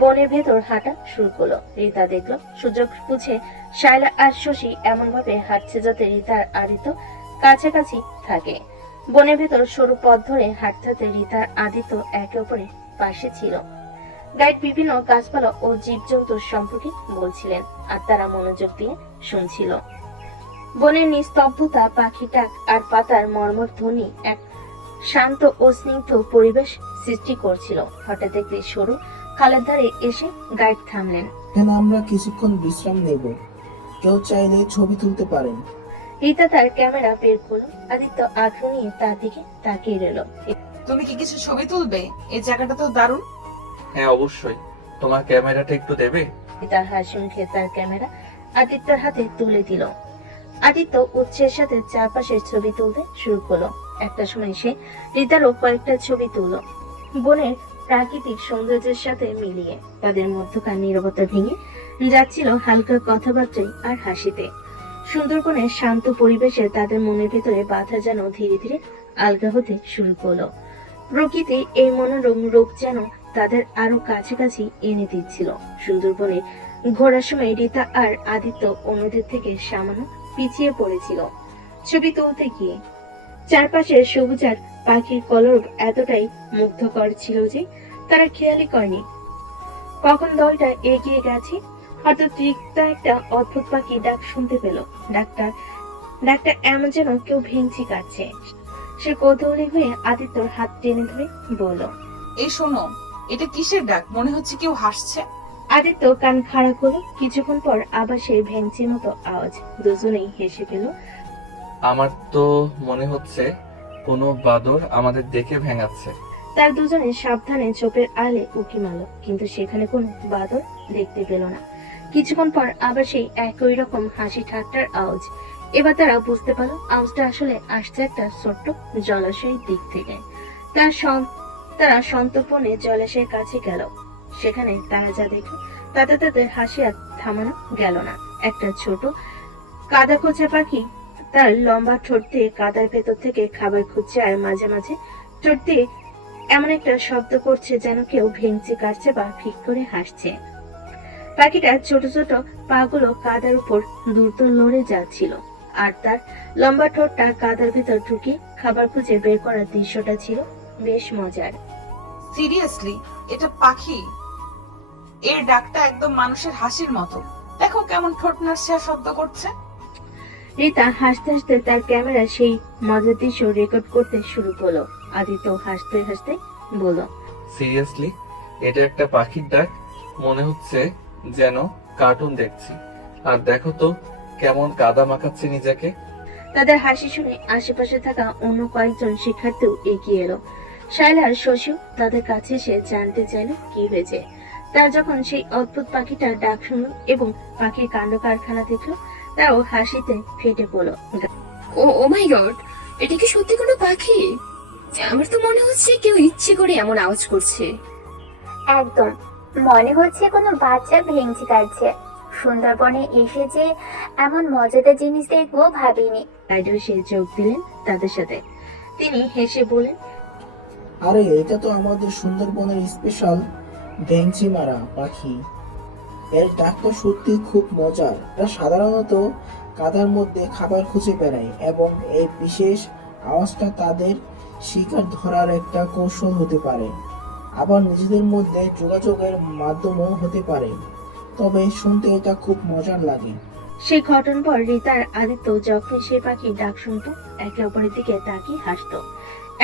বনের ভেতর হাঁটা শুরু করলো। রিতা দেখলো সুযোগ বুঝে শায়লা আর শশী এমন ভাবে হাঁটছে যাতে রিতা আর আদিত্য কাছাকাছি থাকে। বনের ভেতর সরু পথ ধরে হাঁটতে রিতা আর আদিত্য একে অপরের পাশে ছিল। গাইড বিভিন্ন গাছপালা ও জীবজন্তুর সম্পর্কে বলছিলেন, আর তারা মনোযোগ দিয়ে শুনছিল। বনের নিস্তব্ধতা, পাখি ডাক আর পাতার মর্মর ধ্বনি এক শান্ত ও স্নিগ্ধ পরিবেশ সৃষ্টি করছিল। হঠাৎ একটি সরু খালের ধারে এসে গাইড থামলেন। এখানে আমরা কিছুক্ষণ বিশ্রাম নেব, কেউ চাইলে ছবি তুলতে পারেন। রিতা তার ক্যামেরা বের করলো। আদিত্য আগ্রহ নিয়ে তার দিকে তাকিয়ে রইল। তুমি কি কিছু ছবি তুলবে? এই জায়গাটা তো দারুণ। হ্যাঁ, অবশ্যই। তোমার ক্যামেরাটা একটু দেবে? রিতার হাসি মুখে তার ক্যামেরা আদিত্যের হাতে তুলে দিল। আদিত্য উৎসাহের সাথে চারপাশের ছবি তুলতে শুরু করলো। একটা সময় সে রিতারও কয়েকটা ছবি তুললো, বনের প্রাকৃতিক সৌন্দর্যের সাথে মিলিয়ে। তাদের মধ্যকার নীরবতা ভেঙে যাচ্ছিল হালকা কথাবার্তায় আর হাসিতে। সুন্দরবনের শান্ত পরিবেশে তাদের মনের ভিতরে বাধা যেন ধীরে ধীরে আলগা হতে শুরু করলো। প্রকৃতির এই মনোরম রূপ যেন তাদের আরো কাছাকাছি এনে দিচ্ছিল। সুন্দরবনে ঘোরার সময় রিতা আর আদিত্য অন্যদের থেকে সামান্য পিছিয়ে পড়েছিল ছবি তুলতে গিয়ে। চারপাশের সবুজার পাখির কলরব এতটাই মুগ্ধকর ছিল যে তারা খেয়ালই করেনি কখন দলটা এগিয়ে গেছে। হঠাৎ রিক্তা একটা অদ্ভুত পাখি ডাক শুনতে পেল। ডাকটা এমন যেন কেউ ভেঙচি কাটছে। সে কৌতূহলী হয়ে আদিত্যর হাত টেনে ধরে বলল, এই শোনো, এটা কিসের ডাক? মনে হচ্ছে কেউ হাসছে। আদিত্য কান খাড়া করলো। কিছুক্ষণ পর আবার সেই ভেঙচির মতো আওয়াজ। দুজনেই হেসে ফেল। আমার তো মনে হচ্ছে কোনো বাদর আমাদের দেখে ভেঙাচ্ছে। তার দুজনে সাবধানে চোপের আলে উকি মারল, কিন্তু সেখানে কোনো বাদর দেখতে পেল না। কিছুক্ষণ পর আবার সেই একই রকম হাসি ঠাট্টার আওয়াজ। এবার তারা বুঝতে পারলো আওয়াজটা আসলে আসছে একটা ছোট্ট জলাশয়ের দিক থেকে। তারা সন্তর্পণে জলাশয়ের কাছে গেল। সেখানে তারা যা দেখলো তাতে তাদের হাসি আর থামানো গেল না। একটা ছোট কাদা খোঁচা পাখি তার লম্বা ঠোঁট দিয়ে কাদার ভেতর থেকে খাবার খুঁজছে, আর মাঝে মাঝে ঠোঁট দিয়ে এমন একটা শব্দ করছে যেন কেউ ভেঙচি কাটছে বা ফিক করে হাসছে। পাখিটা ছোট ছোট পাগুলো কাদার উপর দ্রুত লড়ে যাচ্ছিল, আর তার লম্বা ঠোঁটটা কাদার ভেতর ঢুকে খাবার খুঁজে বের করার দৃশ্যটা ছিল বেশ মজার। সিরিয়াসলি, এটা পাখি? এর ডাকটা একদম মানুষের হাসির মতো। দেখো কেমন ঠোঁট নাড়ছে আর শব্দ করছে। রিতা হাসতে হাসতে তার ক্যামেরা সেই মজার দৃশ্য রেকর্ড করতে শুরু করলো। আদিত্য হাসতে হাসতে বলল, সিরিয়াসলি, এটা একটা পাখির ডাক? মনে হচ্ছে যেন কার্টুন দেখছি। আর দেখো তো কেমন কাদা মাখাচ্ছে নিজেকে। তাদের হাসি শুনে আশেপাশে থাকা অন্য কয়েকজন শিক্ষার্থীও এগিয়ে এলো। শাইলা আর শশীও তাদের কাছে এসে জানতে চাইল কি হয়েছে। তারা যখন সেই অদ্ভুত পাখিটার ডাক শুনল এবং পাখির কাণ্ড কারখানা দেখলো, তারাও হাসিতে ফেটে পড়ল। ও মাই গড, এটা কি সত্যি কোনো পাখি? আমার তো মনে হচ্ছে কেউ ইচ্ছে করে এমন আওয়াজ করছে। একদম মনে হচ্ছে কোনো বাচ্চা ভেঙচি কাটছে। সুন্দরবনে এসে যে এমন মজাদার জিনিস দেখবো ভাবিনি। গাইডও সে যোগ দিলেন তাদের সাথে। তিনি হেসে বলেন, আরে এটা তো আমাদের সুন্দরবনের স্পেশাল ভেংচি মারা পাখি। এর ডাকটা সত্যি খুব মজার। এরা সাধারণত কাদার মধ্যে খাবার খুঁজে বেড়ায় এবং এই বিশেষ আওয়াজটা তাদের শিকার ধরার একটা কৌশল হতে পারে, আবার নিজেদের মধ্যে যোগাযোগের মাধ্যমও হতে পারে। তবে শুনতে এটা খুব মজার লাগে। সেই ঘটনার পর রিতার আদিত্য যখন সে পাখির ডাক শুনতো একে অপরের দিকে তাকিয়ে হাসতো।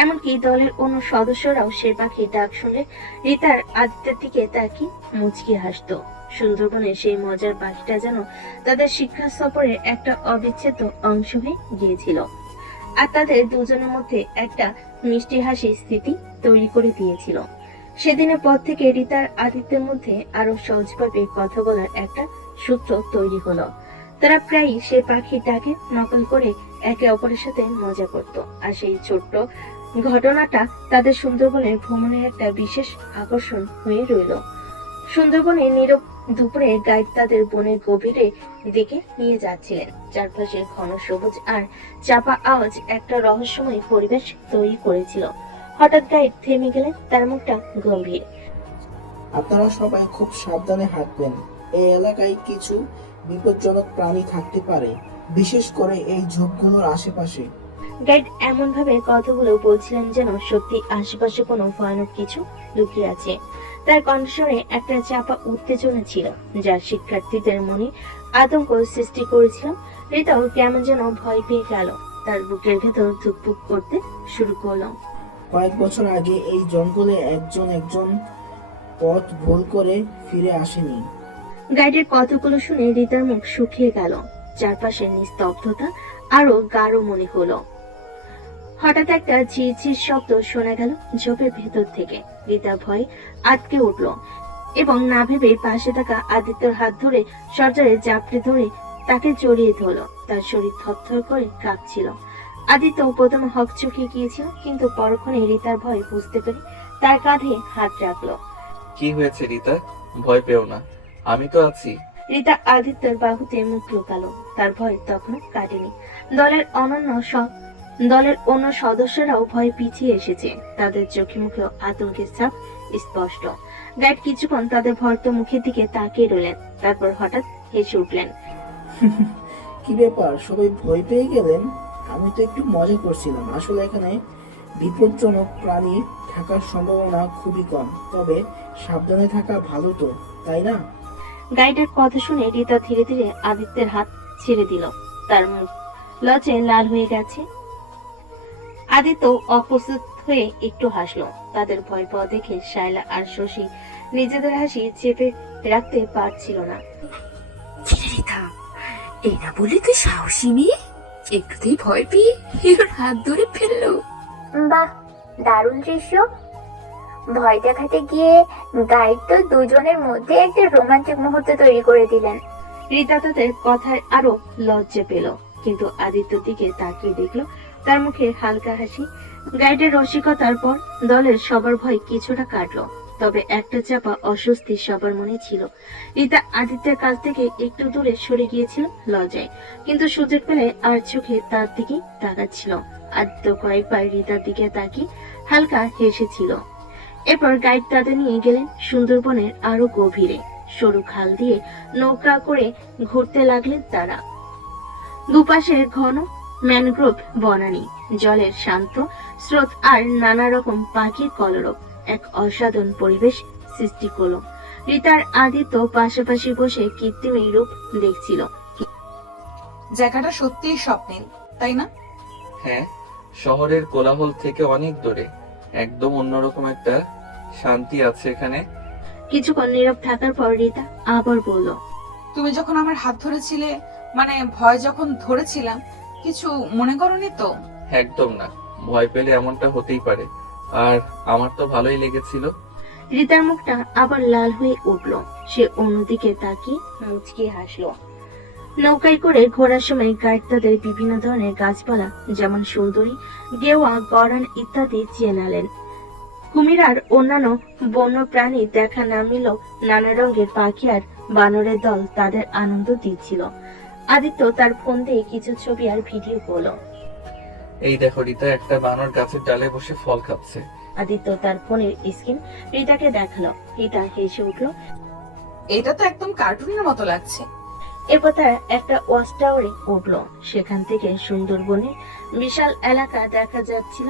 এমনকি দলের অন্য সদস্যরাও সে পাখির ডাক শুনলে রিতার আদিত্যের দিকে তাকিয়ে মুচকি হাসতো। সুন্দরবনের সেই মজার পাখিটা যেন তাদের শিক্ষা সফরের একটা অবিচ্ছেদ্য অংশ হয়ে গিয়েছিল, আর তাদের দুজনের মধ্যে একটা মিষ্টি হাসির স্থিতি তৈরি করে দিয়েছিল। সেদিনের পর থেকে রিতার আদিত্যের মধ্যে আরো সহজভাবে কথা বলার একটা সূত্র তৈরি হলো। তারা প্রায়ই সে পাখির ডাকে নকল করে একে অপরের সাথে মজা করত, আর সেই ছোট্ট ঘটনাটা তাদের সুন্দরবনের ভ্রমণের একটা বিশেষ আকর্ষণ হয়ে রইল। সুন্দরবনে নীরব দুপুরে গাইড তাদের বনের গভীরে দিকে নিয়ে যাচ্ছিলেন। চারপাশে ঘন সবুজ আর চাপা আওয়াজ একটা রহস্যময় পরিবেশ তৈরি করেছিল। হঠাৎ গাইড থেমে গেলেন, তার মুখটা গম্ভীর। আপনারা সবাই খুব সাবধানে হাঁটবেন। এই এলাকায় কিছু বিপজ্জনক প্রাণী থাকতে পারে, বিশেষ করে এই ঝোপগুলোর আশেপাশে। গাইড এমন ভাবে কথাগুলো বলছিলেন যেন সত্যি আশেপাশে কোনো ভয়ানক কিছু লুকিয়ে আছে। তার কণ্ঠস্বরে একটা চাপা উত্তেজনা ছিল যা শিক্ষার্থীদের মনে আতঙ্ক সৃষ্টি করেছিল। রিতাও কেমন যেন ভয় পেয়ে গেল, তার বুকের ভেতর ধুকপুক করতে শুরু করলো। কয়েক বছর আগে এই জঙ্গলে একজন পথ ভুল করে ফিরে আসেনি। গাইডের কথাগুলো শুনে রিতার মুখ শুকিয়ে গেল, চারপাশে নিস্তব্ধতা আরো গাঢ় মনে হলো। হঠাৎ একটা ঝিরঝির শব্দ শোনা গেল ঝোপের ভেতর থেকে। রিতা ভয় আটকে উঠল এবং না ভেবে পাশে থাকা আদিত্যর হাত ধরে সর্দারে জাপটে ধরে তাকে জড়িয়ে ধরল। তার শরীর থরথর করে কাঁপছিল। আদিত্য প্রথমে হকচকিয়ে গিয়েছিল, কিন্তু পরক্ষণে রিতার ভয় বুঝতে পেরে তার কাঁধে হাত রাখলো। কি হয়েছে রিতা? ভয় পেও না, আমি তো আছি। রিতা আদিত্যের বাহুতে মুখ লুকালো, তার ভয় তখনও কাটেনি। দলের অন্য সদস্যরাও ভয় পিছিয়ে এসেছে, তাদের চোখে মুখে আতঙ্কের ছাপ স্পষ্ট। গাইড কিছুক্ষণ তাদের ভয়ত মুখের দিকে তাকিয়ে রইলেন, তারপর হঠাৎ হেসে উঠলেন। কি ব্যাপার, সবাই ভয় পেয়ে গেলেন? আমি তো একটু মজা করছিলাম। আসলে এখানে বিপজ্জনক প্রাণী থাকার সম্ভাবনা খুবই কম, তবে সাবধানে থাকা ভালো তো, তাই না? গাইডের কথা শুনে রিতা ধীরে ধীরে আদিত্যের হাত ছেড়ে দিল, তার মুখ লজ্জায় লাল হয়ে গেছে। আদিত্য অপ্রস্তুত হয়ে একটু হাসলো। তাদের ভয় পাওয়া দেখে শায়লা আর শশী নিজেদের হাসি চেপে রাখতে পারছিল না। কিরে রিতা, এই না বলি তুই সাহসী মেয়ে, একটুতেই ভয় পেয়ে হিরোর হাত ধরে ফেললো। বাহ, দারুণ দৃশ্য। ভয় দেখাতে গিয়ে গাইড তো দুজনের মধ্যে একটা রোমান্টিক মুহূর্ত তৈরি করে দিলেন। রিতা তাদের কথায় আরো লজ্জা পেল, কিন্তু আদিত্যর দিকে তাকিয়ে দেখলো তার মুখে হালকা হাসি। গাইডের রসিকতার পর দলের সবার ভয় কিছুটা কাটলো, তবে একটা চাপা অস্বস্তি সবার মনে ছিল। রিতা আদিত্যের কাছ থেকে একটু দূরে সরে গিয়েছিল লজ্জায়, কিন্তু সুযোগ পেলে আর চোখে তার দিকে তাকাচ্ছিল। আদিত্য কয়েকবার রিতার দিকে তাকিয়ে হালকা হেসেছিল। এরপর গাইড তাদের নিয়ে গেলেন সুন্দরবনের আরো গভীরে। সরু খাল দিয়ে নৌকা করে ঘুরতে লাগলেন তারা। দুপাশে ঘন ম্যানগ্রোভ বনানী, জলের শান্ত স্রোত আর নানা রকম পাখির কলরব এক অসাধারণ পরিবেশ সৃষ্টি করলো। রিতার আদিত্য পাশাপাশি বসে কৃত্রিম এই রূপ দেখছিল। জায়গাটা সত্যিই স্বপ্নিল, তাই না? হ্যাঁ, শহরের কোলাহল থেকে অনেক দূরে, একদম অন্যরকম একটা শান্তি আছে এখানে। কিছুক্ষণ নীরব থাকার পর রিতা আবার বলল, তুমি যখন আমার হাত ধরেছিলে, মানে ভয় যখন ধরেছিলাম, কিছু মনে করনি তো? একদম না, ভয় পেলে এমনটা হতেই পারে, আর আমার তো ভালোই লেগেছিল। রিতার মুখটা আবার লাল হয়ে উঠল। সে অন্যদিকে তাকিয়ে মুচকি হাসলো। নৌকায় করে ঘোরার সময় গাইড তাদের বিভিন্ন ধরনের গাছপালা, যেমন সুন্দরী, গেওয়া, গরান ইত্যাদি চেনালেন। কুমির আর অন্যান্য বন্য প্রাণী দেখা না মিলেও নানা রঙের পাখি আর বানরের দল তাদের আনন্দ দিচ্ছিল। আদিত্য তার ফোন দিয়ে কিছু ছবি আর ভিডিও করলো। এই দেখো রিতা, একটা বানর গাছের ডালে বসে ফল খাচ্ছে। আদিত্য তার ফোনের স্ক্রিন রিতাকে দেখালো। রিতা হেসে উঠল। এটা তো একদম কার্টুনের মতো লাগছে। এরপর তারা একটা ওয়াচ টাওয়ারে উঠল। সেখান থেকে সুন্দরবনের বিশাল এলাকা দেখা যাচ্ছিল।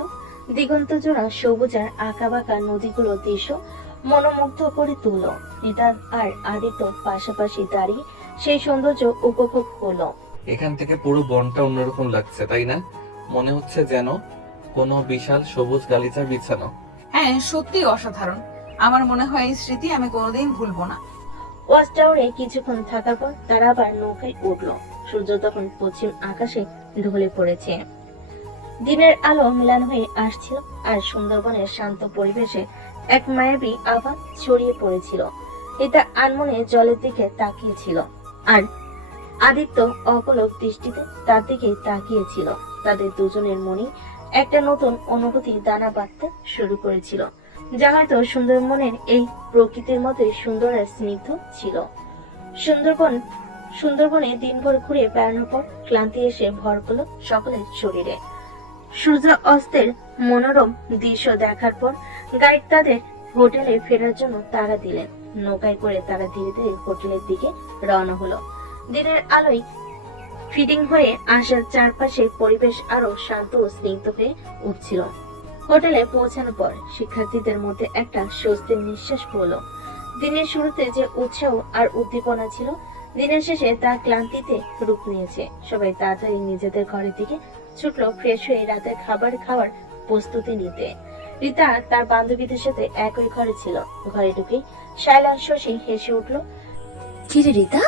দিগন্ত জোড়া সবুজ আর আঁকাবাঁকা নদীগুলো দৃশ্য মনোমুগ্ধ করে তুলল। রিতা আর আদিত্য পাশাপাশি দাঁড়িয়ে সেই সৌন্দর্য উপভোগ করলো। এখান থেকে পুরো বনটা অন্যরকম লাগছে, তাই না? মনে হচ্ছে যেন কোনো বিশাল সবুজ গালিচা বিছানো। হ্যাঁ, সত্যি অসাধারণ। আমার মনে হয় এই স্মৃতি আমি কোনোদিন ভুলবো না। ওয়াচ টাওয়ারে কিছুক্ষণ থাকার পর তারা আবার নৌকায় উঠলো। সূর্য তখন পশ্চিম আকাশে ঢলে পড়েছে। দিনের আলো মিলান হয়ে আসছিল, আর সুন্দরবনের শান্ত পরিবেশে এক মায়াবী আভা ছড়িয়ে পড়েছিল। এটা আনমনে জলের দিকে তাকিয়েছিল, আর আদিত্য অপলক দৃষ্টিতে তার দিকে তাকিয়েছিল। তাদের দুজনের মনে একটা নতুন অনুভূতি দানা বাঁধতে শুরু করেছিল, যা হয়তো সুন্দরবনের এই প্রকৃতির মতোই সুন্দর আর স্নিগ্ধ ছিল। সুন্দরবনে দিনভর ঘুরে বেড়ানোর পর ক্লান্তি এসে ভর করলো সকলের শরীরে। সূর্য অস্তের মনোরম দৃশ্য দেখার পর গাইড তাদের হোটেলে ফেরার জন্য তাড়া দিলেন। নৌকায় করে তারা ধীরে ধীরে হোটেলের দিকে রওনা হলো। দিনের আলোয় ফিটিং হয়ে আসার চারপাশে পরিবেশ আরো শান্ত ও স্নিগ্ধ হয়ে উঠছিল। হোটেলে পৌঁছানোর পর শিক্ষার্থীদের মধ্যে একটা স্বস্তির নিঃশ্বাস পড়ল। দিনের শুরুতে যে উৎসাহ আর উদ্দীপনা ছিল, দিনের শেষে তা ক্লান্তিতে রূপ নিয়েছে। সবাই তাড়াতাড়ি নিজেদের ঘরের দিকে ছুটলো ফ্রেশ হয়ে রাতের খাবার খাওয়ার প্রস্তুতি নিতে। রিতা তার বান্ধবীদের সাথে একই ঘরে ছিল। ঘরে ঢুকে শায়লা শশী হেসে উঠল। কিরে রিতা,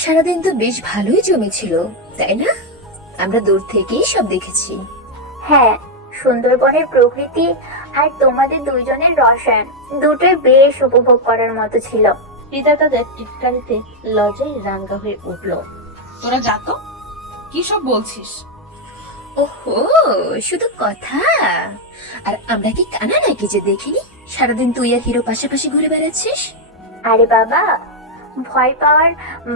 সারাদিন তো বেশ ভালোই জমেছিল, তাই না? আমরা দূর থেকেই সব দেখেছি। হ্যাঁ, সুন্দরবনের প্রকৃতি আর তোমাদের দুইজনের রসায়ন দুটোই বেশ উপভোগ করার মতো ছিল। রিতা তাদের টিটকারিতে লজ্জায় রাঙ্গা হয়ে উঠল। তোরা যা তো, কি সব বলছিস? ওহো, শুধু কথা? আর আমরা কি কানা নাকি যে দেখিনি সারাদিন তুই আর হিরো পাশাপাশি ঘুরে বেড়াচ্ছিস? আরে বাবা, ভয় পাওয়ার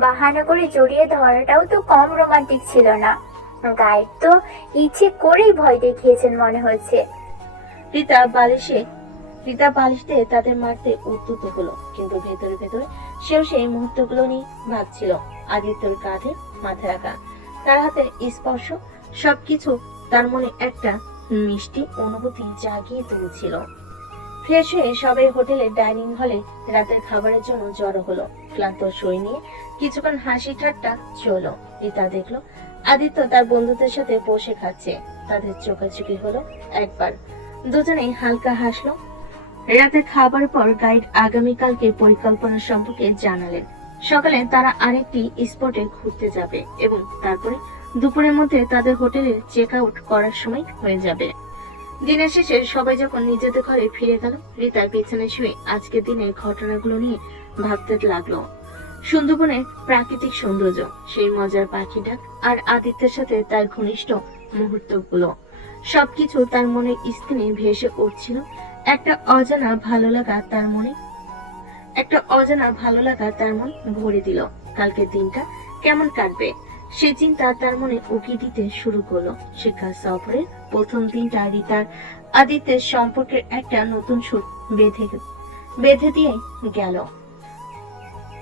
বাহানা করে জড়িয়ে ধরাটাও তো কম রোমান্টিক ছিল না। গাইড তো ইচ্ছে করেই ভয় দেখিয়েছেন মনে হচ্ছে। রিতা বালিশ দিয়ে তাদের মারতে উদ্যত হলো, কিন্তু ভেতরে ভেতরে সেও সেই মুহূর্তগুলো নিয়ে ভাবছিল। আদিত্যর কাঁধে মাথা রাখা, তার হাতের স্পর্শ, সবকিছু তার মনে একটা মিষ্টি অনুভূতি জাগিয়ে তুলছিল। ফ্রেশ হয়ে সবাই হোটেলের ডাইনিং হলে রাতের খাবারের জন্য জড়ো হলো। ক্লান্ত শরীর নিয়ে কিছুক্ষণ হাসি ঠাট্টা চলো। রিতা দেখলো আদিত্য তার বন্ধুদের সাথে বসে খাচ্ছে। তাদের চোখাচোখি হলো একবার। দুজনেই হালকা হাসলো। রাতে খাবার পর গাইড আগামীকালকে পরিকল্পনা সম্পর্কে জানালেন। সকালে তারা আরেকটি স্পটে ঘুরতে যাবে এবং তারপরে দুপুরের মধ্যে তাদের হোটেলে চেক আউট করার সময় হয়ে যাবে। দিনের শেষে সবাই যখন নিজেদের ঘরে ফিরে গেল, রিতা বিছানায় শুয়ে আজকের দিনের ঘটনাগুলো নিয়ে ভাবতে লাগলো। সুন্দরবনের প্রাকৃতিক সৌন্দর্য, সেই মজার পাখি ডাক আর আদিত্যের সাথে তার ঘনিষ্ঠ মুহূর্তগুলো, সবকিছু তার মনের স্ক্রিনে ভেসে উঠছিল। একটা অজানা ভালো লাগা তার মন ভরে দিল। কালকের দিনটা কেমন কাটবে সে চিন্তা তার মনে উকি দিতে শুরু করলো। শিক্ষা সফরের প্রথম দিনটা রিতার আদিত্যের সম্পর্কের একটা নতুন সুর বেঁধে দিয়ে গেল।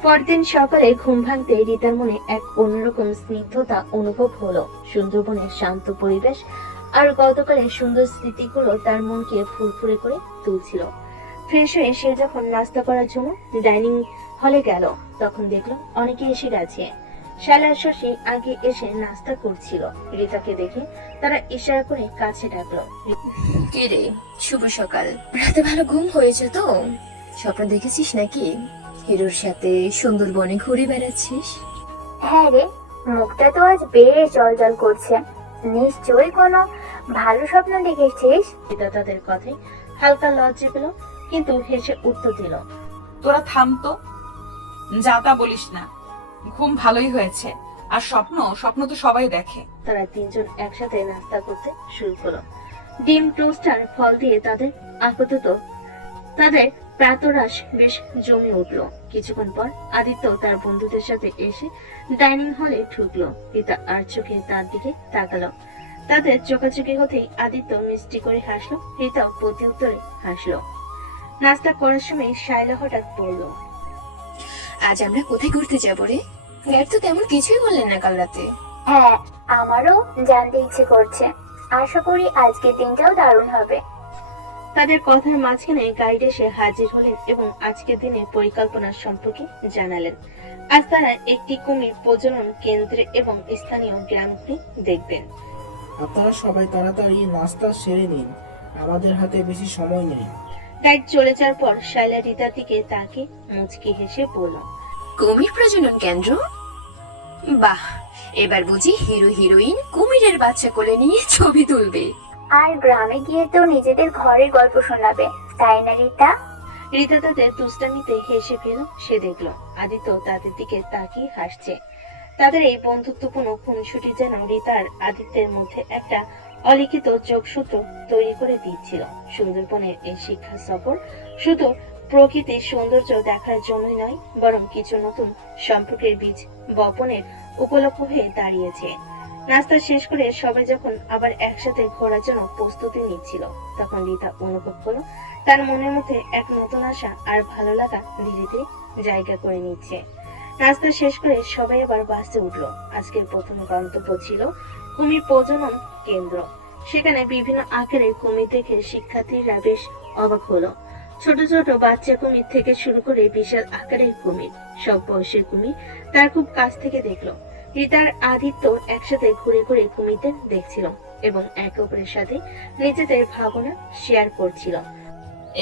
পরদিন সকালে ঘুম ভাঙতে রিতার মনে এক অন্যরকম স্নিগ্ধতা অনুভব হলো। সুন্দরবনের শান্ত পরিবেশ আর গতকালের সুন্দর স্মৃতিগুলো তার মনকে ফুরফুরে করে তুলছিল। ফ্রেশ হয়ে সে যখন নাস্তা করার জন্য ডাইনিং হলে গেল, তখন দেখলো অনেকে এসে গেছে। শালা শশী আগে এসে নাস্তা করছিল। রিতাকে দেখে তারা ইশারা করে কাছে ডাকলো। কে রে, শুভ সকাল। রাতে ভালো ঘুম হয়েছে তো? স্বপ্ন দেখেছিস নাকি হিরোর সাথে সুন্দরবনে ঘুরে বেড়াচ্ছিস? হ্যাঁ রে, মুখটা তো আজ বেশ জল করছে। নিশ্চয়ই কোনো ভালো স্বপ্ন দেখেছিস। রিতা তাদের কথায় হালকা লজ্জা পেল, কিন্তু হেসে উত্তর দিল। তোরা থাম তো, যা তা বলিস না। ঘুম ভালোই হয়েছে। আর স্বপ্ন তো সবাই দেখে। তারা তিনজন একসাথে নাস্তা করতে শুরু করলো। ডিম টোস্টার ফল দিয়ে তাদের প্রাতরাশ বেশ জমে উঠলো। কিছুক্ষণ পর আদিত্য তার বন্ধুদের সাথে এসে ডাইনিং হলে ঢুকলো। রিতা আর চোখে তার দিকে তাকালো। তাদের চোখাচোখি হতেই আদিত্য মিষ্টি করে হাসলো, রিতাও প্রতি উত্তরে হাসলো। নাস্তা করার সময় শায়লা হঠাৎ বলল, আজ আমরা কোথায় ঘুরতে যাবো রে? গাইড তো তেমন কিছুই বললেন না কাল রাতে। হ্যাঁ, আমারও জানতে ইচ্ছে করছে। আশা করি আজকের দিনটাও দারুণ হবে। তাদের কথার মাঝখানে গাইড এসে হাজির হলেন এবং আজকের দিনের পরিকল্পনা সম্পর্কে জানালেন। আজ তারা একটি কুমির প্রজনন কেন্দ্রে এবং স্থানীয় গ্রামটি দেখবেন। আপনারা সবাই তাড়াতাড়ি নাস্তা সেরে নিন, আমাদের হাতে বেশি সময় নেই। গাইড চলে যাওয়ার পর শায়লা রিতার দিকে তাকে মুচকি হেসে বলল, কুমির প্রজনন কেন্দ্র? বাহ, এবার বুঝি হিরো হিরোইন কুমিরের বাচ্চা কোলে নিয়ে ছবি তুলবে। আর গ্রামে গিয়ে তো নিজেদের ঘরের গল্প শোনাবে, তাই না রিতা? রিতা তাদের দুষ্টামিতে হেসে ফেল। সে দেখলো আদিত্য তাদের দিকে তাকিয়ে হাসছে। তাদের এই বন্ধুত্বপূর্ণ খুনসুটি যেন রিতার আদিত্যের মধ্যে একটা অলিখিত যোগসূত্র তৈরি করে দিচ্ছিল। সুন্দরবনের এই শিক্ষা সফর শুধু প্রকৃতির সৌন্দর্য দেখার জন্যই নয়, বরং কিছু নতুন সম্পর্কের বীজ বপনের উপলক্ষ হয়ে দাঁড়িয়েছে। নাস্তা শেষ করে সবাই যখন আবার একসাথে ঘোরার জন্য প্রস্তুতি নিচ্ছিল, তখন রিতা অনুভব করলো তার মনের মধ্যে এক নতুন আশা আর ভালো লাগা ধীরে ধীরে জায়গা করে নিচ্ছে। নাস্তা শেষ করে সবাই আবার বাসে উঠলো। আজকের প্রথম গন্তব্য ছিল কুমির প্রজনন কেন্দ্র। সেখানে বিভিন্ন আকারের কুমির দেখে শিক্ষার্থীরা বেশ অবাক হলো। ছোট ছোট বাচ্চা কুমির থেকে শুরু করে বিশাল আকারের কুমির, সব বয়সের কুমির তার খুব কাছ থেকে দেখলো। রিতার আদিত্য একসাথে ঘুরে ঘুরে কুমিরদের দেখছিল এবং একে অপরের সাথে নিজেদের ভাবনা শেয়ার করছিল।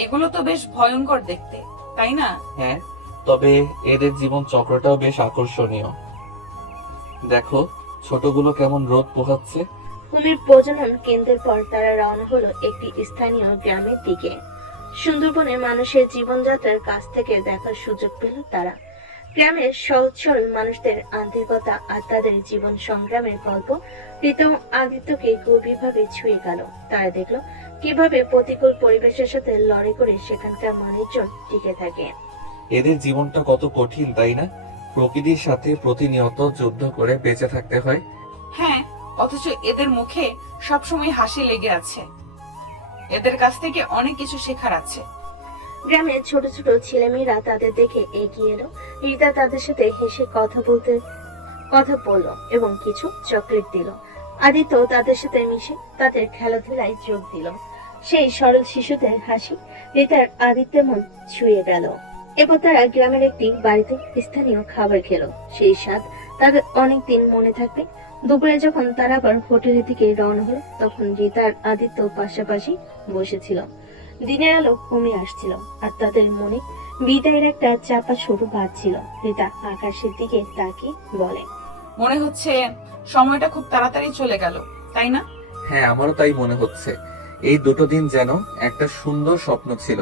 এগুলো তো বেশ ভয়ঙ্কর দেখতে, তাই না? হ্যাঁ, তবে এদের জীবন চক্রটাও বেশ আকর্ষণীয়। দেখো ছোটগুলো কেমন রোদ পোহাচ্ছে। কুমির প্রজনন কেন্দ্রের পর তারা রওনা হলো একটি স্থানীয় গ্রামের দিকে। সুন্দরবনের মানুষের জীবনযাত্রার কাছ থেকে দেখার সুযোগ পেল তারা। গ্রামের সহজ সরল মানুষদের আন্তরিকতা আর তাদের জীবন সংগ্রামের গল্প রিতা ও আদিত্যকে গভীরভাবে ছুঁয়ে গেল। তারা দেখলো কিভাবে প্রতিকূল পরিবেশের সাথে লড়াই করে সেখানকার মানুষজন টিকে থাকে। এদের জীবনটা কত কঠিন, তাই না? প্রকৃতির সাথে প্রতিনিয়ত যুদ্ধ করে বেঁচে থাকতে হয়। হ্যাঁ, অথচ এদের মুখে সবসময় হাসি লেগে আছে। এদের কাছ থেকে অনেক কিছু শেখার আছে। গ্রামের ছোট ছোট ছেলেমেয়েরা তাদের দেখে এগিয়ে এলো। রিতা তাদের সাথে হেসে কথা বললো এবং কিছু চকলেট দিল। আদিত্য তাদের সাথে মিশে তাদের খেলাধুলায় যোগ দিল। সেই সরল শিশুদের হাসি রিতার আদিত্যের মন ছুঁয়ে গেল। এরপর তারা গ্রামের একটি বাড়িতে স্থানীয় খাবার খেলো। সেই স্বাদ তাদের অনেকদিন মনে থাকবে। দুপুরে যখন তারা আবার হোটেলের দিকে রওনা হলো, তখন রিতার আদিত্য পাশাপাশি বসেছিল। দিনের আলো কমে আসছিল আর তাদের মনে বিদায়ের একটা চাপা সুর বাজছিল। রিতা আকাশের দিকে তাকিয়ে বলে, মনে হচ্ছে সময়টা খুব তাড়াতাড়ি চলে গেল, তাই না? হ্যাঁ, আমারও তাই মনে হচ্ছে। এই দুটো দিন যেন একটা সুন্দর স্বপ্ন ছিল।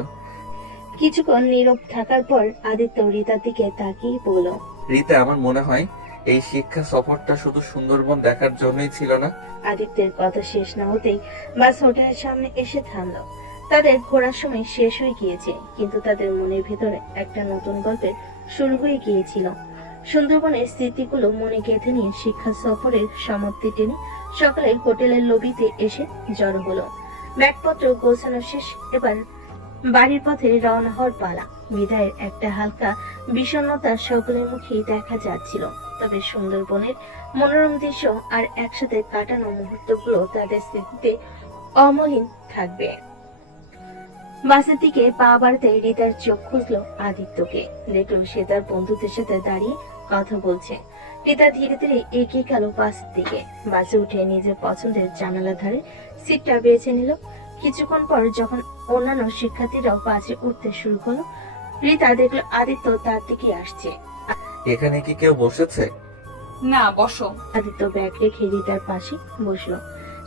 কিছুক্ষণ নীরব থাকার পর আদিত্য রিতার দিকে তাকিয়ে বলল, রীতা, আমার মনে হয় এই শিক্ষা সফরটা শুধু সুন্দরবন দেখার জন্যই ছিল না। আদিত্যের কথা শেষ না হতেই বাস হোটেলের সামনে এসে থামলো। তাদের ঘোরার সময় শেষ হয়ে গিয়েছে, কিন্তু তাদের মনের ভেতরে একটা নতুন গল্পের শুরু হয়ে গিয়েছিল। সুন্দরবনের স্মৃতিগুলো মনে গেঁথে নিয়ে শিক্ষা সফরের সমাপ্তি টেনে সকালে হোটেলের লবিতে এসে জড়ো হলো। ব্যাগপত্র গোছানো শেষ, এবার বাড়ির পথে রওনা হওয়ার পালা। বিদায়ের একটা হালকা বিষণ্ণতা সকলের মুখেই দেখা যাচ্ছিল, তবে সুন্দরবনের মনোরম দৃশ্য আর একসাথে কাটানো মুহূর্তগুলো তাদের স্মৃতিতে অমলিন থাকবে। বাসের দিকে পা বাড়াতে রিতার চোখ খুঁজলো আদিত্যকে। দেখলো সে তার বন্ধুদের সাথে দাঁড়িয়ে কথা বলছে। রিতা ধীরে ধীরে এগিয়ে গেল বাসের দিকে। বাসে উঠে নিজের পছন্দের জানালা ধারে সিটটা বেছে নিল। কিছুক্ষণ পর যখন অন্যান্য শিক্ষার্থীরাও বাসে উঠতে শুরু করলো, রিতা দেখলো আদিত্য তার দিকে আসছে। এখানে কি কেউ বসেছে? না, বসো। আদিত্য ব্যাগ রেখে রিতার পাশে বসলো।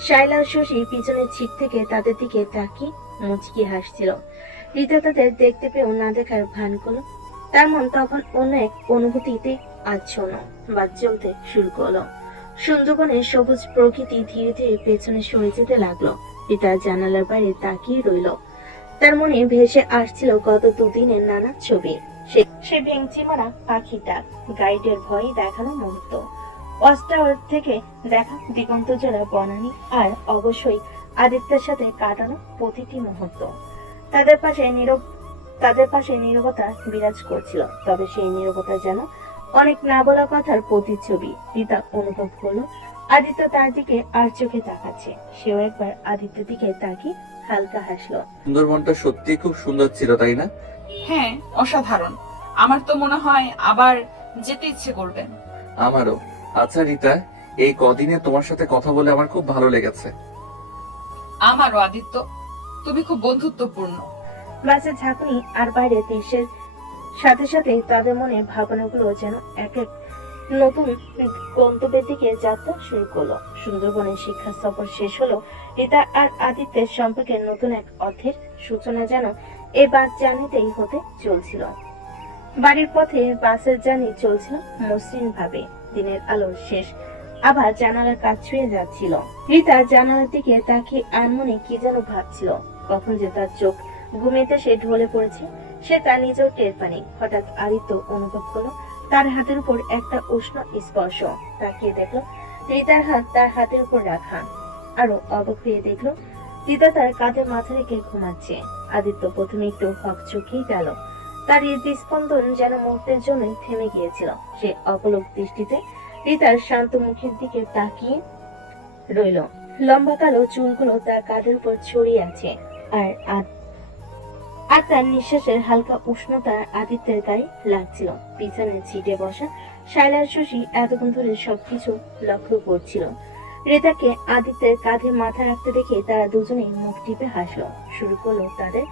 শাইলা ও শশী পিছনের সিট থেকে তাদের দিকে তাকিয়ে মুচকি হাসছিল। রিতা তাদের দেখতে পেয়েও না দেখার ভান করলো। তার মন তখন অন্য এক অনুভূতিতে আচ্ছন্ন বাদ চলতে শুরু করলো। সুন্দরবনের সবুজ প্রকৃতি ধীরে ধীরে পেছনে সরে যেতে লাগলো। রিতা জানালার বাইরে তাকিয়ে রইল। তার মনে ভেসে আসছিল গত দুদিনের নানা ছবি। সে ভেঙচি মারা পাখির ডাক, গাইডের ভয়ে দেখানো মুহূর্ত, ওয়াচটাওয়ার থেকে দেখা দিগন্ত জোড়া বনানী, আর অবশ্যই আদিত্যের সাথে কাটানো প্রতিটি মুহূর্ত। তাদের পাশে নীরবতা বিরাজ করছিল, তবে সেই নীরবতা যেন অনেক না বলা কথার প্রতিচ্ছবি। রিতা অনুভব করলো আদিত্য তার দিকে আর চোখে তাকাচ্ছে। সেও একবার আদিত্যের দিকে তাকিয়ে হালকা হাসলো। সুন্দরবনটা সত্যি খুব সুন্দর ছিল, তাই না? হ্যাঁ, অসাধারণ। আমার তো মনে হয় আবার যেতে ইচ্ছে করবে। আমারও। আচ্ছা রীতা, এই কদিনে তোমার সাথে কথা বলে আমার খুব ভালো লেগেছে। আমারও আদিত্য, তুমি খুব বন্ধুত্বপূর্ণ। বাসের ঝাঁকুনি আর বাইরে দৃশ্যের সাথে সাথে তাদের মনে ভাবনাগুলো যেন এক এক নতুন গন্তব্যের দিকে যাত্রা শুরু করলো। সুন্দরবনের শিক্ষা সফর শেষ হলো। রিতা আর আদিত্যের সম্পর্কের নতুন এক অধ্যায়ের সূচনা যেন এই বাস জার্নিতেই হতে চলছিল। বাড়ির পথে বাসের জার্নি চলছিল মসৃণ ভাবে। দিনের আলোর শেষ আবার জানালার কাজ ছুঁয়ে যাচ্ছিল। রিতা জানালার দিকে তাকিয়ে আনমনে কি যেন ভাবছিল। কখন যে তার চোখ ঘুমিয়ে সে ঢলে পড়েছে সে তা নিজেও টের পায়নি। হঠাৎ আদিত্য অনুভব করলো তার হাতের উপর একটা উষ্ণ স্পর্শ। তাকিয়ে দেখলো রিতার হাত তার হাতের উপর রাখা। আরো অবাক হয়ে দেখলো রিতা তার কাঁধে মাথা রেখে ঘুমাচ্ছে। আদিত্য প্রথমে একটু হকচকিয়ে গেল। তার হৃদস্পন্দন যেন মুহূর্তের জন্য থেমে গিয়েছিল। সে অপলক দৃষ্টিতে রিতার শান্ত মুখের দিকে তাকিয়ে রইল। লম্বা কালো চুলগুলো তার কাঁধের উপর ছড়িয়ে আছে, আর তার নিঃশ্বাসের হালকা উষ্ণতা আদিত্যের গায়ে লাগছিল। পিছনের সিটে বসা শাইলার শশী এতক্ষণ ধরে সবকিছু লক্ষ্য করছিল। রেতাকে আদিত্যের কাঁধে মাথা রাখতে দেখে তারা দুজনেই মুখ টিপে হাসলো। শুরু করলো তাদের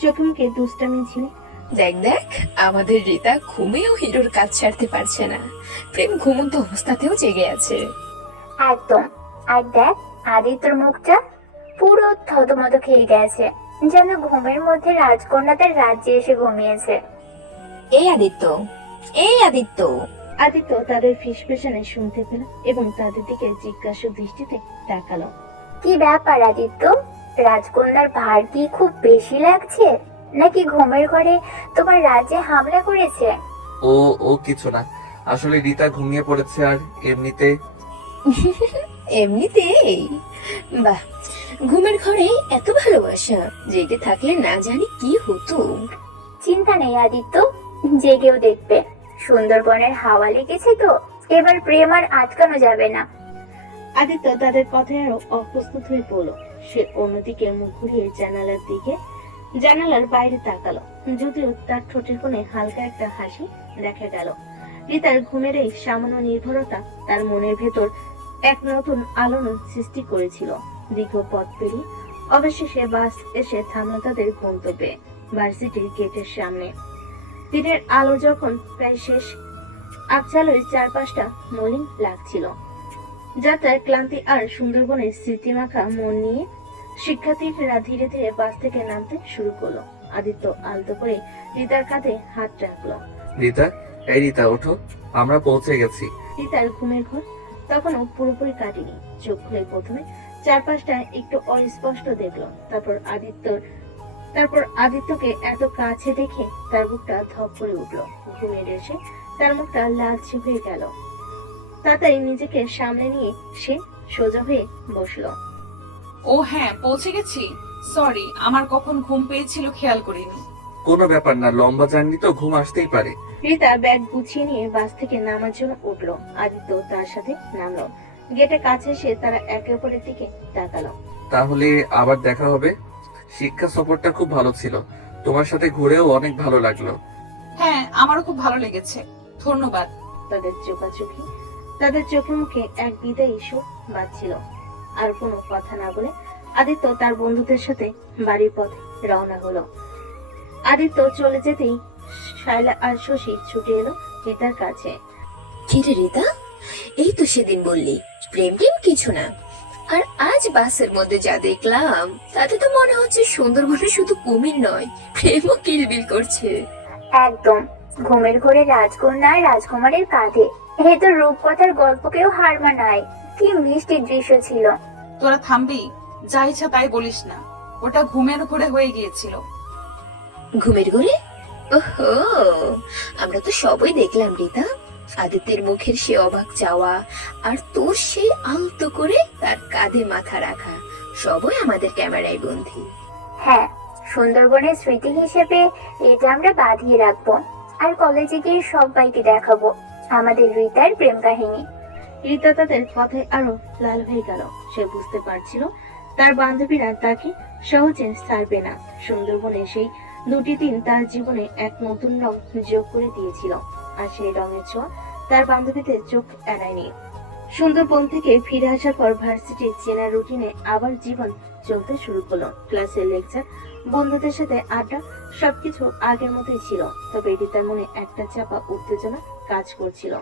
চোখে মুখে দুষ্টামি ঝিলে। দেখ দেখ, আমাদের রিতা ঘুমেও হিরোর কাজ ছাড়তে পারছে না। প্রেম ঘুমন্ত অবস্থাতেও জেগে আছে। একদম। আর দেখ আদিত্যর মুখটা পুরো থতমত খেয়ে গেছে, যেন ঘুমের মধ্যে রাজকন্যাদের রাজ্যে এসে ঘুমিয়েছে। এই আদিত্য, এই আদিত্য। আদিত্য তাদের ফিসফিসানি শুনতে পেল এবং তাদের দিকে জিজ্ঞাসা দৃষ্টিতে তাকালো। কি ব্যাপার আদিত্য, রাজকন্যার ভার কি খুব বেশি লাগছে, নাকি ঘুমের ঘরে তোমার রাজ্যে হামলা করেছে? ও কিছু না, আসলে রীতা ঘুমিয়ে পড়েছে। আর এমনিতেই? বাহ, ঘুমের ঘরে এত ভালোবাসা, জেগে থাকলে না জানি কি হতো। চিন্তা নেই আদিত্য, জেগেও দেখবে। সুন্দরবনের হাওয়া লেগেছে তো, এবার প্রেম আর আটকানো যাবে না। আদিত্য তাদের কথায় আরো অপ্রস্তুত হয়ে পড়ল। সে অন্যদিকে মুখ ঘুরিয়ে জানালার বাইরে তাকালো। যদিও তার ঠোঁটের কোণে হালকা একটা হাসি দেখা গেল। রিতার ঘুমের এই সামান্য নির্ভরতা তার মনের ভেতর এক নতুন আলোড়ন সৃষ্টি করেছিল। দীর্ঘ পথ পেরিয়ে অবশেষে বাস এসে থামলো তাদের গন্তব্যে, ভার্সিটির গেটের সামনে। দিনের আলো যখন প্রায় শেষ, আবছালোয় চারপাশটা মলিন লাগছিল। যাত্রার ক্লান্তি আর সুন্দরবনের স্মৃতিমাখা মন নিয়ে শিক্ষার্থীরা ধীরে ধীরে বাস থেকে নামতে শুরু করলো। আদিত্য আলতো করে রিতার কাঁধে হাত রাখলো। রিতা, এই রিতা ওঠো, আমরা পৌঁছে গেছি। রিতার ঘুমের ঘর তখনও পুরোপুরি কাটেনি। চোখ খুলে প্রথমে চারপাশটা একটু অস্পষ্ট দেখলো, তারপর আদিত্যকে এত কাছে দেখে তার বুকটা ধপ করে উঠলো। ঘুমিয়ে এসে তার মুখটা লালচে হয়ে গেল। তাড়াতাড়ি নিজেকে সামনে নিয়ে সে সোজা হয়ে বসলো। ও হ্যাঁ, পৌঁছে গেছি। সরি, আমার কখন ঘুম পেয়েছিল খেয়াল করিনি। কোনো ব্যাপার না, লম্বা জার্নি তো ঘুম আসতেই পারে। রিতা ব্যাগ গুছিয়ে নিয়ে বাস থেকে নামার জন্য উঠলো। আদিত্য তার সাথে নামলো। গেটের কাছে এসে তারা একে অপরের দিকে তাকালো। তাহলে আবার দেখা হবে। শিক্ষা সফরটা খুব ভালো ছিল, তোমার সাথে ঘুরেও অনেক ভালো লাগলো। হ্যাঁ, আমারও খুব ভালো লেগেছে, ধন্যবাদ। তাদের চোখে মুখে এক বিদায়ী সুর বাজছিল। আর কোনো কথা না বলে আদিত্য তার বন্ধুদের সাথে বাড়ির পথে রওনা হলো। আদিত্য চলে যেতেই শায়লা আর শশী ছুটে এলো রিতার কাছে। কিরে রিতা, এই তো সেদিন বললি প্রেম টেম কিছু না, আর আজ বাসের মধ্যে যা দেখলাম তাতে তো মনে হচ্ছে সুন্দরবনে শুধু কুমির নয়, প্রেমও কিলবিল করছে। একদম, ঘুমের ঘোরে রাজকন্যা আর রাজকুমারের কাঁধে, এ তো রূপকথার গল্পকেও হার মানায়। কি মিষ্টি দৃশ্য ছিল। তোরা থামবি? যা ইচ্ছা তাই বলিস না, ওটা ঘুমের ঘোরে হয়ে গিয়েছিল। ঘুমের ঘরে? ওহো, আমরা তো সবই দেখলাম রিতা। আদিত্যের মুখের সে অবাক চাওয়া, আর তোর সেই আলতো করে তার কাঁধে মাথা রাখা, সবই আমাদের ক্যামেরায় বন্দী। হ্যাঁ, সুন্দরবনের স্মৃতি হিসেবে এটা আমরা বাঁধিয়ে রাখবো, আর কলেজে গিয়ে সবাইকে দেখাবো আমাদের রিতার প্রেম কাহিনী। রিতা তাদের কথায় আরো লাল হয়ে গেল। সে বুঝতে পারছিল তার বান্ধবীরা তাকে সহজে ছাড়বে না। সুন্দরবনে সেই দুটি দিন তার জীবনে এক নতুন রং যোগ করে দিয়েছিল, আর সেই রঙের ছোঁয়া তার বান্ধবীদের চোখ এড়ায়নি। সুন্দরবন থেকে ফিরে আসার পর ভার্সিটির চেনা রুটিনে আবার জীবন চলতে শুরু করলো। ক্লাসের লেকচার, বন্ধুদের সাথে আড্ডা, সবকিছু আগের মতোই ছিল। তবে রিতার মনে একটা চাপা উত্তেজনা কাজ করছিল।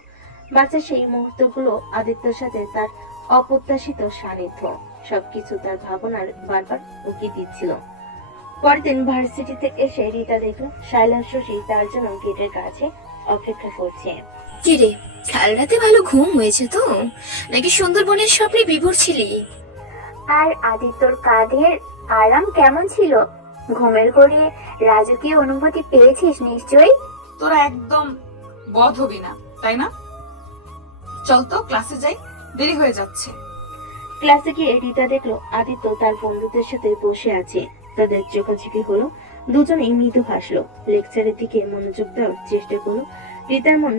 বাচ্চা সেই মুহূর্তগুলো, আদিত্যের সাথে তার অপ্রত্যাশিত সান্নিধ্য, সবকিছু তার ভাবনার বারবার উকি দিচ্ছিল। পরদিন ভার্সিটিতে এসে রিতা দেখলো শায়লা শশী তার জন্য গেটের কাছে অপেক্ষা করছে। কিরে, কাল রাতে ভালো ঘুম হয়েছে তো, নাকি সুন্দরবনের স্বপ্নে বিভোর ছিলি? আর আদিত্যর কাঁধের আরাম কেমন ছিল? ঘুমের ঘোরে রাজকীয় অনুভূতি পেয়েছিস নিশ্চয়ই। তোরা একদম বধ হবি না, তাই না? চল তো ক্লাসে যাই, দেরি হয়ে যাচ্ছে। ক্লাসে গিয়ে রিতা দেখলো আদিত্য তার বন্ধুদের সাথে বসে আছে। তাদের চোখাচোখি হলো, দুজনেই মৃদু হাসলো। লেকচারের দিকে মনোযোগ দেওয়ার চেষ্টা করলো। রিতার মন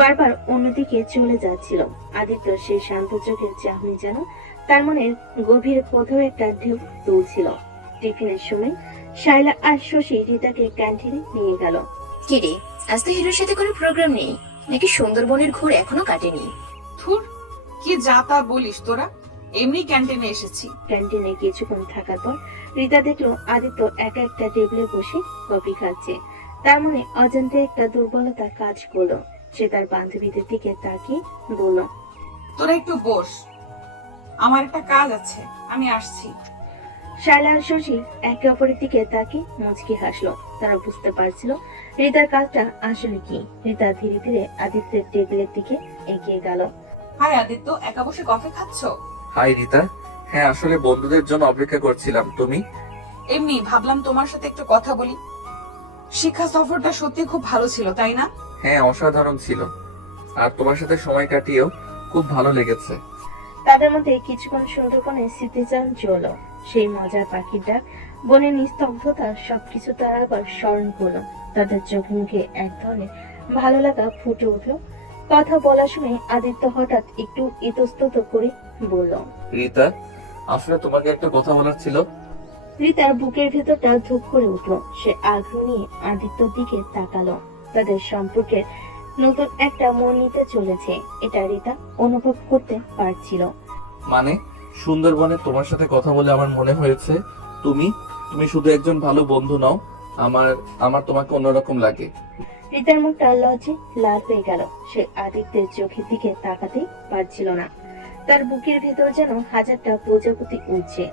বারবার অন্যদিকে চলে যাচ্ছিল। আদিত্য সেই শান্ত চোখের চাহনি যেন তার মনের গভীর কোথাও একটা ঢেউ তুলছিল। টিফিনের সময় শায়লা আর শশী রিতাকে ক্যান্টিনে নিয়ে গেল। কিরে, আজ তো হিরোর সাথে কোনো প্রোগ্রাম নেই, নাকি সুন্দরবনের ঘোর এখনো কাটেনি? থুর, কি যা তা বলিস তোরা, এমনি ক্যান্টিনে এসেছি। ক্যান্টিনে কিছুক্ষণ থাকার পর রিতা দেখলো আদিত্য একা একটা টেবিলে বসে কফি খাচ্ছে। তার মনে অজান্তে একটা দুর্বলতা কাজ করলো। সে তার বান্ধবীদের দিকে তাকিয়ে বলল, তোরা একটু বস, আমার একটা কাজ আছে, আমি আসছি। শায়লা আর শশী একে অপরের দিকে তাকিয়ে মুচকি হাসলো। তারা বুঝতে পারছিল রিতার কাজটা আসলে কি। রিতা ধীরে ধীরে আদিত্যের টেবিলের দিকে এগিয়ে গেল। হাই আদিত্য, একা বসে কফি খাচ্ছ? হাই রিতা, হ্যাঁ আসলে বন্ধুদের জন্য অপেক্ষা করছিলাম। তুমি? এমনি ভাবলাম তোমার সাথে একটু কথা বলি। শিক্ষা সফরটা সত্যি খুব ভালো ছিল, তাই না? হ্যাঁ, অসাধারণ ছিল, আর তোমার সাথে সময় কাটিয়েও খুব ভালো লেগেছে। তাদের মধ্যে কিছুক্ষণ সুন্দরবনে স্মৃতিচারণ চলো। সেই মজার পাখির ডাক, বনের নিস্তব্ধতা, সবকিছু তারা আবার স্মরণ করলো। তাদের চোখে মুখে এক ধরনের ভালো লাগা ফুটে উঠলো। কথা বলার সময় আদিত্য হঠাৎ একটু ইতস্তত করে বলল, রিতা, আসলে তোমাকে একটা কথা বলার ছিল। রিতার বুকের ভেতরটা ধুপ করে উঠলো। সে আগ্রহ নিয়ে আদিত্যর দিকে তাকালো। তাদের সম্পর্কের নতুন একটা মোড় নিতে চলেছে, এটা রিতা অনুভব করতে পারছিল। মানে সুন্দরবনে তোমার সাথে কথা বলে আমার মনে হয়েছে তুমি তুমি শুধু একজন ভালো বন্ধু নও, আমার আমার তোমাকে অন্যরকম লাগে। রিতার মুখটা লজ্জে লাল হয়ে গেল। সে আদিত্যের চোখের দিকে তাকাতেই পারছিল না। তার বুকের ভেতর যেন হাজারটা প্রজাপতি উঠছে।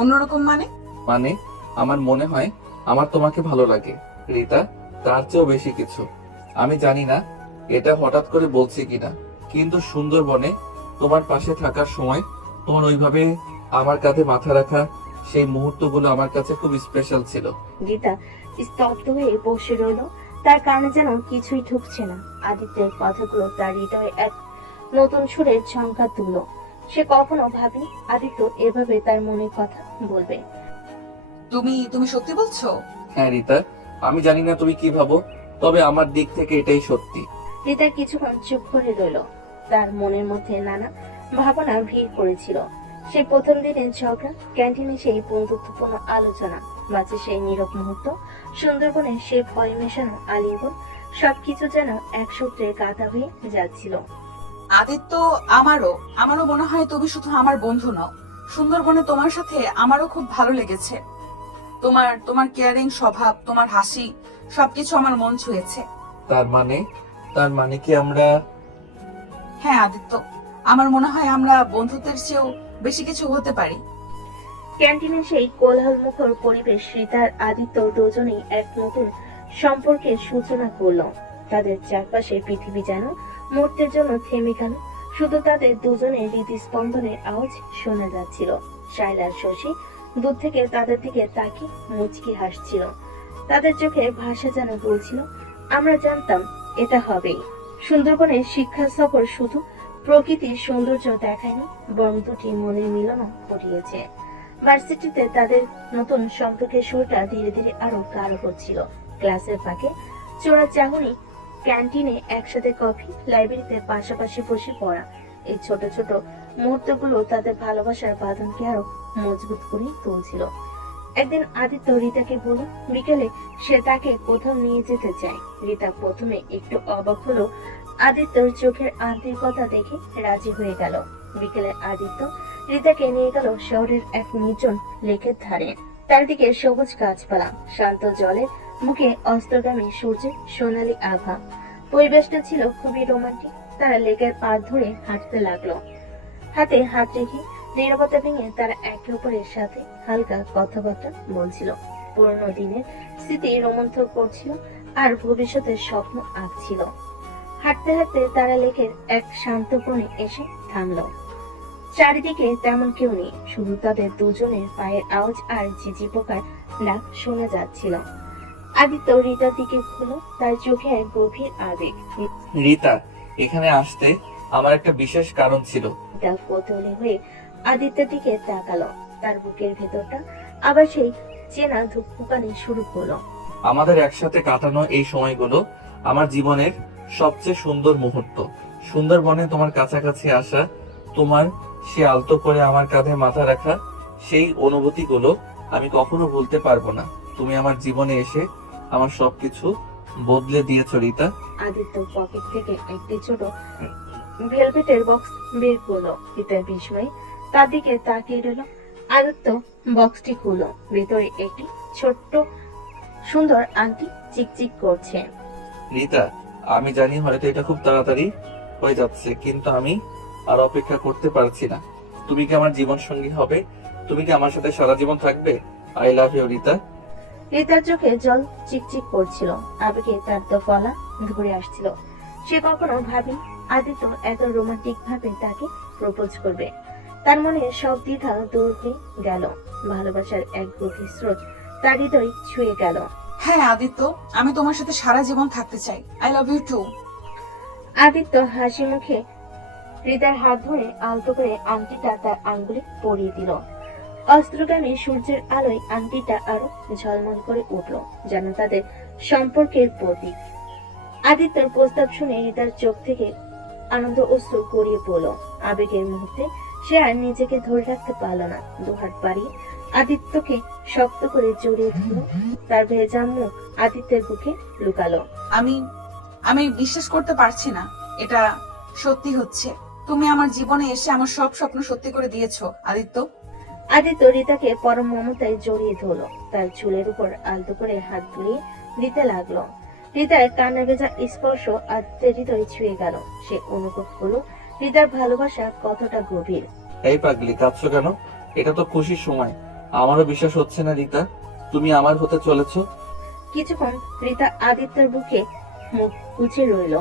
অন্যরকম মানে? মানে আমার মনে হয় আমার তোমাকে ভালো লাগে রিতা, তার চেয়েও বেশি কিছু। আমি জানি না এটা হঠাৎ করে বলছি কিনা, কিন্তু সুন্দরবনে তোমার পাশে থাকার সময় তোমার ওইভাবে আমার কাঁধে মাথা রাখা সেই মুহূর্তগুলো আমার কাছে খুব স্পেশাল ছিল। গীতা স্তব্ধ হয়ে বসে রইল। তার কানে যেন কিছুই ঢুকছে না। আদিত্যের কথাগুলো তার হৃদয়ে এক নতুন সুরের ঝঙ্কার তুলল। সে কখনো ভাবেনি আদিত্য এভাবে তার মনের কথা বলবে। তুমি তুমি সত্যি বলছো? হ্যাঁ রিতা, আমি জানি না তুমি কি ভাবো, তবে আমার দিক থেকে এটাই সত্যি। রিতা কিছুক্ষণ চুপ করে রইল। তার মনের মধ্যে নানা ভাবনা ভিড় করেছিল। সে প্রথম দিনের ঝগড়া, ক্যান্টিনে সেই বন্ধুত্বপূর্ণ আলোচনা, মাঝে সেই নীরব মুহূর্ত, সুন্দরবনে সেই ভয় মেশানো আলিঙ্গন, সবকিছু যেন এক সূত্রে গাঁথা হয়ে যাচ্ছিল। আদিত্য, আমারও মনে হয় তুমি শুধু আমার বন্ধু নও। সুন্দরবনে তোমার সাথে আমারও খুব ভালো লেগেছে। তোমার কেয়ারিং স্বভাব, তোমার হাসি, সবকিছু আমার মন ছুঁয়েছে। তার মানে কি আমরা? হ্যাঁ আদিত্য, আমার মনে হয় আমরা বন্ধুত্বের চেয়েও বেশি কিছু হতে পারি। ক্যান্টিনে সেই কোলাহল মুখর পরিবেশ, রিতার আদিত্য দুজনেই এক নতুন সম্পর্কের সূচনা করল। তাদের চারপাশে পৃথিবী যেন মুহূর্তের জন্য থেমে গেল। শুধু তাদের দুজনের হৃদস্পন্দনের আওয়াজ শোনা যাচ্ছিল। শাইলার শশী দূর থেকে তাদের দিকে তাকিয়ে মুচকি হাসছিল। তাদের চোখে ভাষা যেন বলছিল, আমরা জানতাম এটা হবেই। সুন্দরবনের শিক্ষা সফর শুধু প্রকৃতির সৌন্দর্য দেখায়নি, বরং দুটি মনের মিলনও ঘটিয়েছে। ভার্সিটিতে তাদের নতুন সম্পর্কের সুরটা ধীরে ধীরে আরো গাঢ় হচ্ছিল। ক্লাসের ফাঁকে চোরা চাহনি, ক্যান্টিনে একসাথে কফি, লাইব্রেরিতে পাশাপাশি বসে পড়া, এই ছোট ছোট মুহূর্তগুলো তাদের ভালোবাসার বাঁধনকে আরো মজবুত করে তুলছিল। একদিন আদিত্য রিতাকে বলল বিকেলে সে তাকে কোথাও নিয়ে যেতে চায়। রিতা প্রথমে একটু অবাক হলো, আদিত্যর চোখের আন্তরিকতা দেখে রাজি হয়ে গেল। বিকেলে আদিত্য রিতাকে নিয়ে গেল শহরের এক নির্জন লেকের ধারে। চারিদিকে সবুজ গাছপালা, শান্ত জলে মুখে অস্তগামী সূর্যের সোনালী আভা। পরিবেশটা ছিল খুবই রোমান্টিক। তারা লেকের পাড় ধরে হাঁটতে লাগলো। হাতে হাত রেখে নীরবতা ভেঙে তারা একে অপরের সাথে হালকা কথাবার্তা বলছিল। পুরোনো দিনের স্মৃতি রোমন্থন করছিল আর ভবিষ্যতের স্বপ্ন আঁকছিল। হাঁটতে হাঁটতে তারা লেকের এক শান্ত কোণে এসে থামলো। চারিদিকে তেমন কেউ নেই, শুধু তাদের দুজনের পায়ের আওয়াজ আর ঝিঝি পোকার ডাক শোনা যাচ্ছিল। আদিত্য রিতার দিকে ঘুরলো, তার চোখে এক গভীর আবেগ। রিতা, এখানে আসতে আমার একটা বিশেষ কারণ ছিল। রিতা কৌতূহলী হয়ে আদিত্যের দিকে তাকালো। তার বুকের ভেতরটা আবার সেই চেনা ধুকপুকানি শুরু করলো। আমাদের একসাথে কাটানো এই সময়গুলো আমার জীবনের সবচেয়ে সুন্দর মুহূর্ত। সুন্দরবনে তোমার কাছাকাছি আসা, তোমার সে আলতো করে আমার কাঁধে মাথা রাখা, সেই অনুভূতিগুলো আমি কখনো ভুলতে পারবো না। তুমি আমার জীবনে এসে আমার সবকিছু বদলে দিয়েছো রিতা। আদিত্য পকেট থেকে একটি ছোট ভেলভেটের বক্স বের করলো। রিতার বিস্ময়ে তার দিকে তাকিয়ে রইল। আদিত্য বক্সটি খুললো। ভেতরে একটি ছোট্ট সুন্দর আংটি চিকচিক করছে। রিতা, আমি জানি হয়তো এটা খুব তাড়াতাড়ি হয়ে যাচ্ছে, কিন্তু আমি আর অপেক্ষা করতে পারছি না। তুমি কি আমার জীবন সঙ্গী হবে? তুমি কি আমার সাথে সারা জীবন থাকবে? I love you Rita. রিতার চোখে জল চিকচিক করছিল, আবেগে তার তো গলা ধরে আসছিল। সে কখনো ভাবেনি আদিত্য এত রোমান্টিক ভাবে তাকে প্রপোজ করবে। তার মনে সব দ্বিধা দূর হয়ে গেল। ভালোবাসার এক গভীর স্রোত তার হৃদয় ছুঁয়ে গেল। হ্যাঁ আদিত্য, আমি তোমার সাথে সারা জীবন থাকতে চাই। I love you too. Aditya হাসি মুখে রিতার হাত ধরে আলতো করে আংটিটা তার আঙ্গুলে পরিয়ে দিল। অস্ত্রগামী সূর্যের আলোয় আংটিটা আরো ঝলমল করে উঠল, যেন তাদের সম্পর্কের প্রতীক। আদিত্যর প্রস্তাব শুনে রিতার চোখ থেকে আনন্দ অশ্রু গড়িয়ে পড়ল। আবেগের মুহূর্তে সে আর নিজেকে ধরে রাখতে পারল না। দুহাত বাড়িয়ে আদিত্যকে শক্ত করে জড়িয়ে ধরল। তার ভেজা মুখ আদিত্যের বুকে লুকালো। আমি বিশ্বাস করতে পারছি না এটা সত্যি হচ্ছে। তুমি আমার জীবনে এসে আমার সব স্বপ্ন সত্যি করে দিয়েছো আদিত্য। আদিত্য রিতাকে পরম মমতায় জড়িয়ে ধরলো, তার চুলের উপর আলতো করে হাত বুলিয়ে দিতে লাগলো। রিতার কান্না ভেজা স্পর্শ আদিত্যের হৃদয় ছুঁয়ে গেল। সে অনুভব করলো রিতার ভালোবাসা কতটা গভীর। এই পাগলি, কাঁদছো কেন? এটা তো খুশির সময়। আমারও বিশ্বাস হচ্ছে না রিতা, তুমি আমার হতে চলেছো। কিছুক্ষণ রিতা আদিত্যের বুকে মুখ গুজে রইল,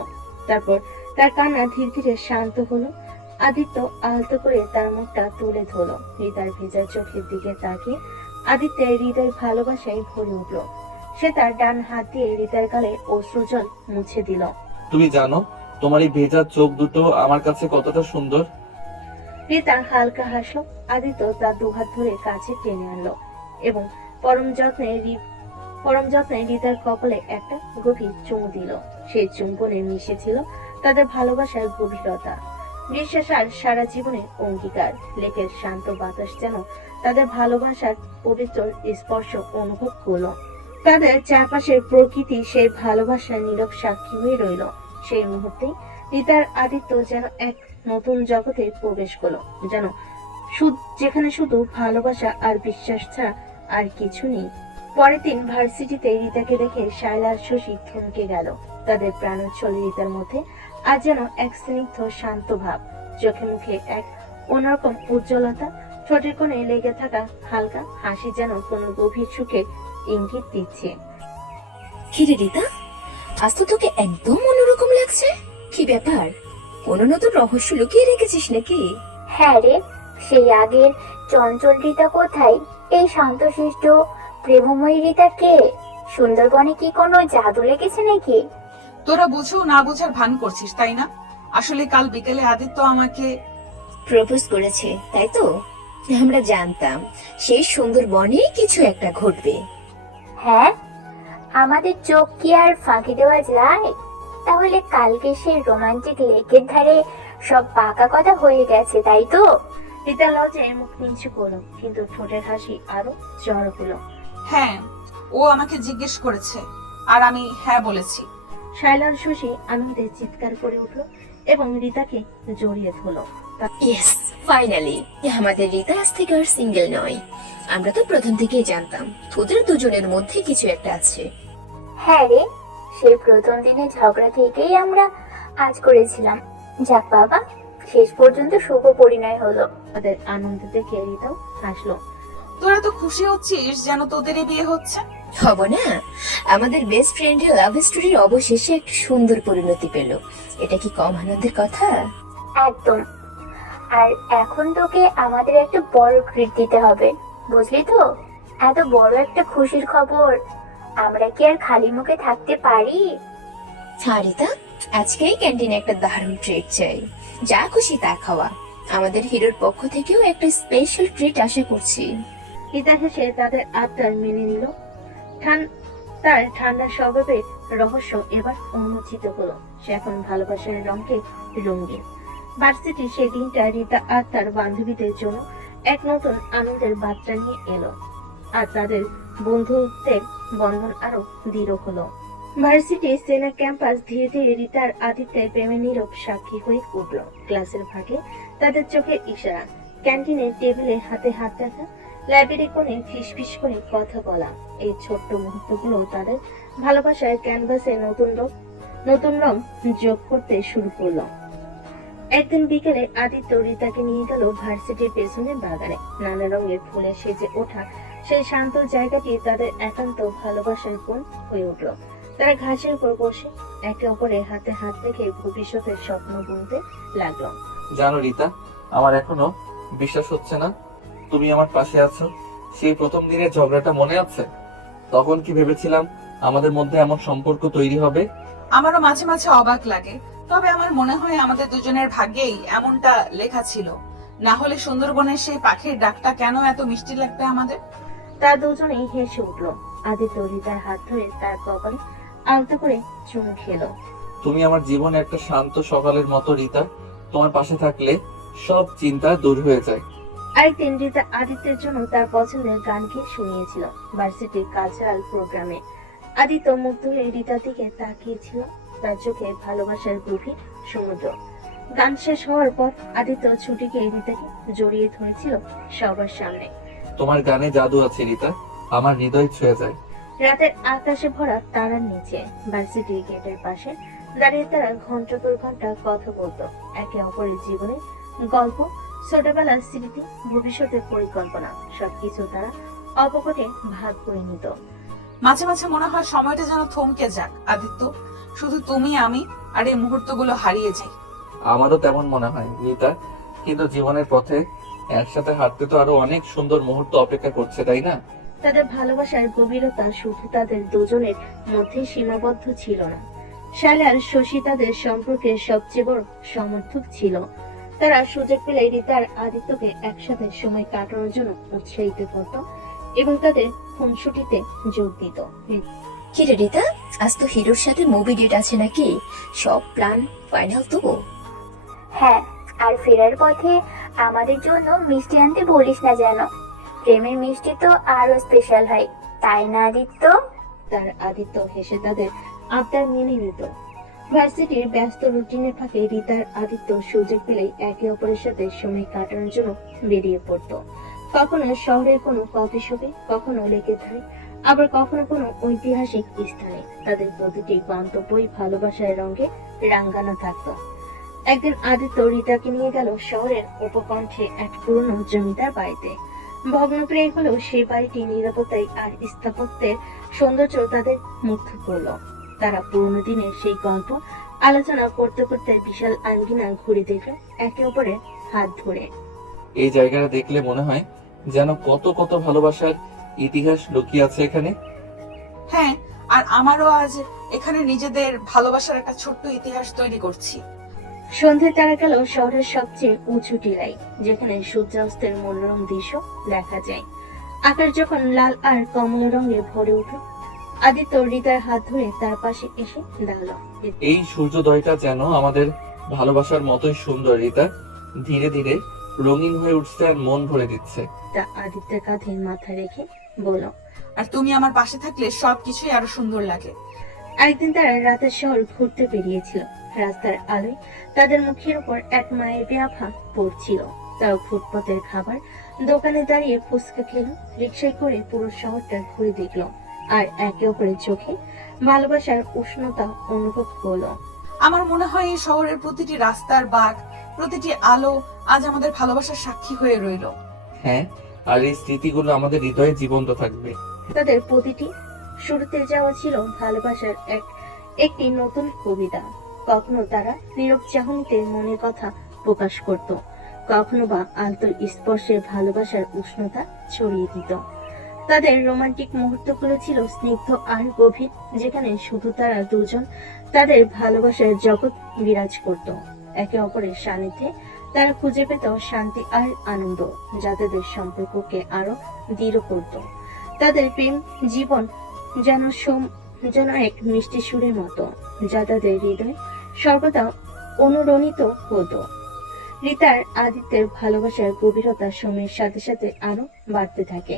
তারপর তার কান্না ধীরে ধীরে শান্ত হলো। আদিত্য আলতো করে তার মুখটা তুলে ধরলো। রিতার ভেজা চোখের দিকে তাকিয়ে আদিত্যের হৃদয় ভালোবাসায় ভরে উঠল। সে তার ডান হাত দিয়ে রিতার গালে অশ্রুজল মুছে দিল। তুমি জানো তোমার এই ভেজা চোখ দুটো আমার কাছে কতটা সুন্দর? রিতা হালকা হাসলো। আদিত্য তার দুহাত ধরে কাছে টেনে আনলো এবং পরম যত্নে রিতার কপালে একটা গভীর চুমু দিল। সেই চুম্বনে মিশেছিল তাদের ভালোবাসার গভীরতা, বিশ্বাস আর সারা জীবনের অঙ্গীকার। লেকের শান্ত বাতাস যেন তাদের ভালোবাসার পবিত্র স্পর্শ অনুভব করলো। তাদের চারপাশের প্রকৃতি সেই ভালোবাসার নীরব সাক্ষী হয়ে রইল। সেই মুহূর্তে রিতার আদিত্য যেন এক নতুন জগতে প্রবেশ করলো, যেন যেখানে শুধু ভালোবাসা আর বিশ্বাস ছাড়া আর কিছু নেই। পরের দিন ভার্সিটিতে রিতাকে দেখে শায়লা আর শশী থমকে গেল। তাদের প্রাণোচ্ছল রিতার মধ্যে আজ যেন এক স্নিগ্ধ শান্ত ভাব, চোখে মুখে এক অন্যরকম উজ্জ্বলতা, ঠোঁটের কোণে লেগে থাকা হালকা হাসি যেন কোনো গভীর সুখের ইঙ্গিত দিচ্ছে। কিরে রিতা, আজ তো তোকে একদম অন্যরকম লাগছে। কি ব্যাপার? কোনো নতুন রহস্য লুকিয়ে রেখেছিস নাকি? হ্যাঁ রে, সেই আগের চঞ্চল রীতা কোথায়? এই শান্তশিষ্ট প্রেমময়ী রীতা কে? সুন্দরবনে কি কোনো জাদু লেগেছে নাকি? তোরা বুঝেও না বোঝার ভান করছিস, তাই না? আসলে কাল বিকেলে আদিত্য আমাকে প্রপোজ করেছে, তাই তো? আমরা জানতাম সেই সুন্দরবনে কিছু একটা ঘটবে। হ্যাঁ, আমাদের চোখ কি আর ফাঁকি দেওয়া যায়? তাহলে কালকে সেই রোমান্টিক লেকের ধারে সব পাকা কথা হয়ে গেছে, তাই তো? রিতা লজ্জায় মুখ নিচু করলো, কিন্তু ঠোঁটের হাসি আরো জড়ো হলো। হ্যাঁ, ও আমাকে জিজ্ঞেস করেছে আর আমি হ্যাঁ বলেছি। শায়লার শশী আনন্দে চিৎকার করে উঠলো এবং রিতাকে জড়িয়ে ধরলো। ইয়েস, ফাইনালি আমাদের রিতা আজ থেকে আর সিঙ্গেল নয়। আমরা তো প্রথম থেকেই জানতাম তোদের দুজনের মধ্যে কিছু একটা আছে। হ্যাঁ রে, সেই প্রথম দিনে ঝগড়া থেকেই আমরা আজ করেছিলাম। যাক বাবা, শেষ পর্যন্ত শুভ পরিণয় হলো। তাদের আনন্দ দেখে রিতাও হাসলো। তোরা তো খুশি হচ্ছিস যেন তোদেরই বিয়ে হচ্ছে। হব না? আমাদের বেস্ট ফ্রেন্ডের লাভ স্টোরির অবশেষে একটা সুন্দর পরিণতি পেল। এটা কি কম আনন্দের কথা? একদম। আর এখন তোকে আমাদের একটা বড় ট্রিট দিতে হবে, বুঝলি তো? এত বড় একটা খুশির খবর, আমরা কি আর খালি মুখে থাকতে পারি? হ্যাঁ রিতা, আজকেই ক্যান্টিনে একটা দারুণ ট্রিট চাই। যা খুশি তা খাওয়া। আমাদের হিরোর পক্ষ থেকেও একটা স্পেশাল ট্রিট আশা করছি। রিতা হেসে তাদের আবদার মেনে নিল। তার ঠান্ডা স্বভাবের রহস্য এবার উন্মোচিত হলো। সে এখন ভালোবাসার রঙে রঙিন। ভার্সিটির সেই দিনটা রিতা আর তার বান্ধবীদের জন্য এক নতুন আনন্দের বার্তা নিয়ে এলো, আর তাদের বন্ধুত্বের বন্ধন আরো দৃঢ় হলো। ভার্সিটির সেনা ক্যাম্পাস ধীরে ধীরে রিতার আদিত্যের প্রেমে নীরব সাক্ষী হয়ে উঠল। ক্লাসের ফাঁকে তাদের চোখে ইশারা, ক্যান্টিনের টেবিলে হাতে হাত রাখা, লাইব্রেরি কোণে ফিসফিস করে কথা বলা। এই ছোট্ট মুহূর্তগুলো তাদের ভালোবাসার ক্যানভাসে নতুন রং যোগ করতে শুরু করলো। একদিন বিকেলে আদিত্য রিতাকে নিয়ে গেল ভার্সিটির পেছনের বাগানে। নানা রঙের ফুলে সেজে ওঠা সেই শান্ত জায়গাটি তাদের একান্ত ভালোবাসার কোণ হয়ে উঠল। তারা ঘাসের উপর বসে একে অপরের হাতে হাত রেখে ভবিষ্যতের স্বপ্ন বুনতে লাগলো। জানো রিতা, আমার এখনো বিশ্বাস হচ্ছে না তুমি আমার পাশে আছো। সেই প্রথম দিনের ঝগড়াটা মনে আছে? তখন কি ভেবেছিলাম আমাদের মধ্যে এমন সম্পর্ক তৈরি হবে? আমারও মাঝে মাঝে অবাক লাগে, তবে আমার মনে হয় আমাদের দুজনের ভাগ্যেই এমনটা লেখা ছিল। না হলে সুন্দরবনের সেই পাখির ডাকটা কেন এত মিষ্টি লাগবে আমাদের? তারা দুজনেই হেসে উঠলো। আদিত্য রিতার হাত ধরে তার কপালে আলতো করে চুমু খেলো। তুমি আমার জীবনে একটা শান্ত সকালের মতো রিতা। তোমার পাশে থাকলে সব চিন্তা দূর হয়ে যায়। আরেকদিন রিতা আদিত্যের জন্য তার পছন্দের গানকে শুনিয়েছিল ভার্সিটির কালচারাল প্রোগ্রামে। আদিত্য মুগ্ধ হয়ে রিতার দিকে তাকিয়েছিল, তার চোখে ভালোবাসার গভীর সমুদ্র। গান শেষ হওয়ার পর আদিত্য ছুটে গিয়ে রিতাকে জড়িয়ে ধরেছিল সবার সামনে। তোমার গানে জাদু আছে রিতা, আমার হৃদয় ছুঁয়ে যায়। রাতের আকাশে ভরা তারার নিচে ভার্সিটির গেটের পাশে দাঁড়িয়ে তারা ঘন্টার পর ঘন্টা কথা বলতো, একে অপরের জীবনের গল্প, ছোটবেলার স্মৃতি, ভবিষ্যতের পরিকল্পনা সবকিছু তারা অপকটে ভাগ করে নিত। মাঝে মাঝে মনে হয় সময়টা যেন থমকে যাক আদিত্য, শুধু তুমি আমি আর এই মুহূর্তগুলো হারিয়ে যাই। আমারও তেমন মনে হয় রিতা, কিন্তু জীবনের পথে একসাথে হাঁটতে তো আরো অনেক সুন্দর মুহূর্ত অপেক্ষা করছে, তাই না? তাদের ভালোবাসার গভীরতা শুধু তাদের দুজনের মধ্যে সীমাবদ্ধ ছিল না, শালা আর শশী তাদের সম্পর্কের সবচেয়ে বড় সমর্থক ছিল। তারা সুযোগ পেলে রিতা আর আদিত্যকে একসাথে সময় কাটানোর জন্য উৎসাহিত করত এবং তাদের খুনসুটিতে যোগ দিত। কি রে রিতা, আজ তো হিরোর সাথে মুভি ডেট আছে নাকি? সব প্ল্যান ফাইনাল তো? হ্যাঁ, আর ফেরার পথে আমাদের জন্য মিষ্টি আনতে বলিস না যেন। প্রেমের মিষ্টি তো আরো স্পেশাল হয়, তাই না আদিত্য? তার আদিত্য হেসে তাদের আবদার মেনে নিত। ভার্সিটির ব্যস্ত রুটিনের ফাঁকে রিতার আদিত্য সুযোগ পেলেই একে অপরের সাথে সময় কাটানোর জন্য বেরিয়ে পড়ত। কখনো শহরের কোনো কফি শপে, কখনো লেকের ধারে, আবার কখনো কোনো ঐতিহাসিক স্থানে। তাদের প্রতিটি গন্তব্যই ভালোবাসার রঙে রাঙ্গানো থাকতো। একদিন আদিত্য রিতাকে নিয়ে গেল শহরের উপকণ্ঠে এক পুরনো জমিদার বাড়িতে। ভগ্নপ্রায় হলেও সেই বাড়িটি নিরাপত্তায় আর স্থাপত্যের সৌন্দর্য তাদের মুগ্ধ করলো। তারা পুরোনো দিনের সেই গল্প আলোচনা করতে করতে বিশাল আঙ্গিনা ঘুরে দেখল, একে অপরের হাত ধরে। এই জায়গাটা দেখলে মনে হয় যেন কত কত ভালোবাসার ইতিহাস লুকিয়ে আছে এখানে। হ্যাঁ, আর আমারও আজ এখানে নিজেদের ভালোবাসার একটা ছোট্ট ইতিহাস তৈরি করছি। সন্ধ্যে তারা গেল শহরের সবচেয়ে উঁচু টিলায়, যেখানে সূর্যাস্তের মনোরম দৃশ্য দেখা যায়। আকাশ যখন লাল আর কমলা রঙে ভরে উঠল, আদিত্য রিতার হাত ধরে তার পাশে এসে দাঁড়ালো। এই সূর্যোদয়টা যেন আমাদের ভালোবাসার মতোই সুন্দর রিতা, ধীরে ধীরে রঙিন হয়ে উঠছে আর মন ভরে দিচ্ছে। তা আদিত্যের কাঁধে মাথা রেখে বলল, আর তুমি আমার পাশে থাকলে সবকিছুই আরো সুন্দর লাগে। একদিন তারা রাতের শহর ঘুরতে বেরিয়েছিল। রাস্তার আলোয় তাদের মুখের উপর এক মায়াবী আভা পড়ছিল। তাও ফুটপাতের খাবার দোকানে দাঁড়িয়ে ফুচকা খেলো, রিক্সায় করে পুরো শহরটা ঘুরে দেখলো, আর একে অপরের চোখে ভালোবাসার উষ্ণতা অনুভব করলো। আমার মনে হয় এই শহরের প্রতিটি রাস্তার বাঁক, প্রতিটি আলো আজ আমাদের ভালোবাসার সাক্ষী হয়ে রইল। হ্যাঁ, আর এই স্মৃতিগুলো আমাদের হৃদয়ে জীবন্ত থাকবে। তাদের প্রতিটি শুরুতে যাওয়া ছিল ভালোবাসার একটি নতুন কবিতা। কখনো তারা নীরব চাহনিতে মনের কথা প্রকাশ করত, কখনো বা আন্তর স্পর্শে ভালোবাসার উষ্ণতা ছড়িয়ে দিত। তাদের রোমান্টিক মুহূর্তগুলো ছিল স্নিগ্ধ আর গভীর, যেখানে শুধু তারা দুজন, তাদের ভালোবাসার জগৎ বিরাজ করত। একে অপরের সান্নিধ্যে তারা খুঁজে পেত শান্তি আর আনন্দ, যা তাদের সম্পর্ককে আরো দৃঢ় করত। তাদের প্রেম জীবন যেন এক মিষ্টি সুরের মতো, যা তাদের হৃদয় সর্বদা অনুরণিত হতো। রিতার আদিত্যের ভালোবাসার গভীরতা সময়ের সাথে সাথে আরো বাড়তে থাকে।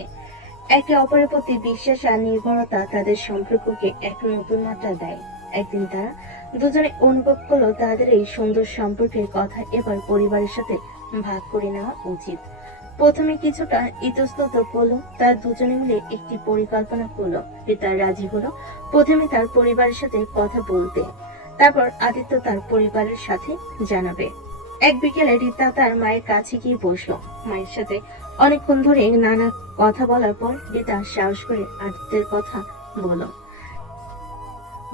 একে অপরের প্রতি বিশ্বাস আর নির্ভরতা তাদের সম্পর্ককে এক নতুন মাত্রা দেয়। একদিন তারা দুজনে অনুভব করলো তাদের এই সুন্দর সম্পর্কের কথা এবার পরিবারের সাথে ভাগ করে নেওয়া উচিত। প্রথমে কিছুটা ইতস্তত করলো, তার দুজনে মিলে একটি পরিকল্পনা করলো। রিতা রাজি হলো প্রথমে তার পরিবারের সাথে কথা বলতে, তারপর আদিত্য তার পরিবারের সাথে জানাবে। এক বিকেলে রিতা তার মায়ের কাছে গিয়ে বসলো। মায়ের সাথে অনেকক্ষণ ধরে নানা কথা বলার পর রিতা সাহস করে আদিত্যের কথা বলল।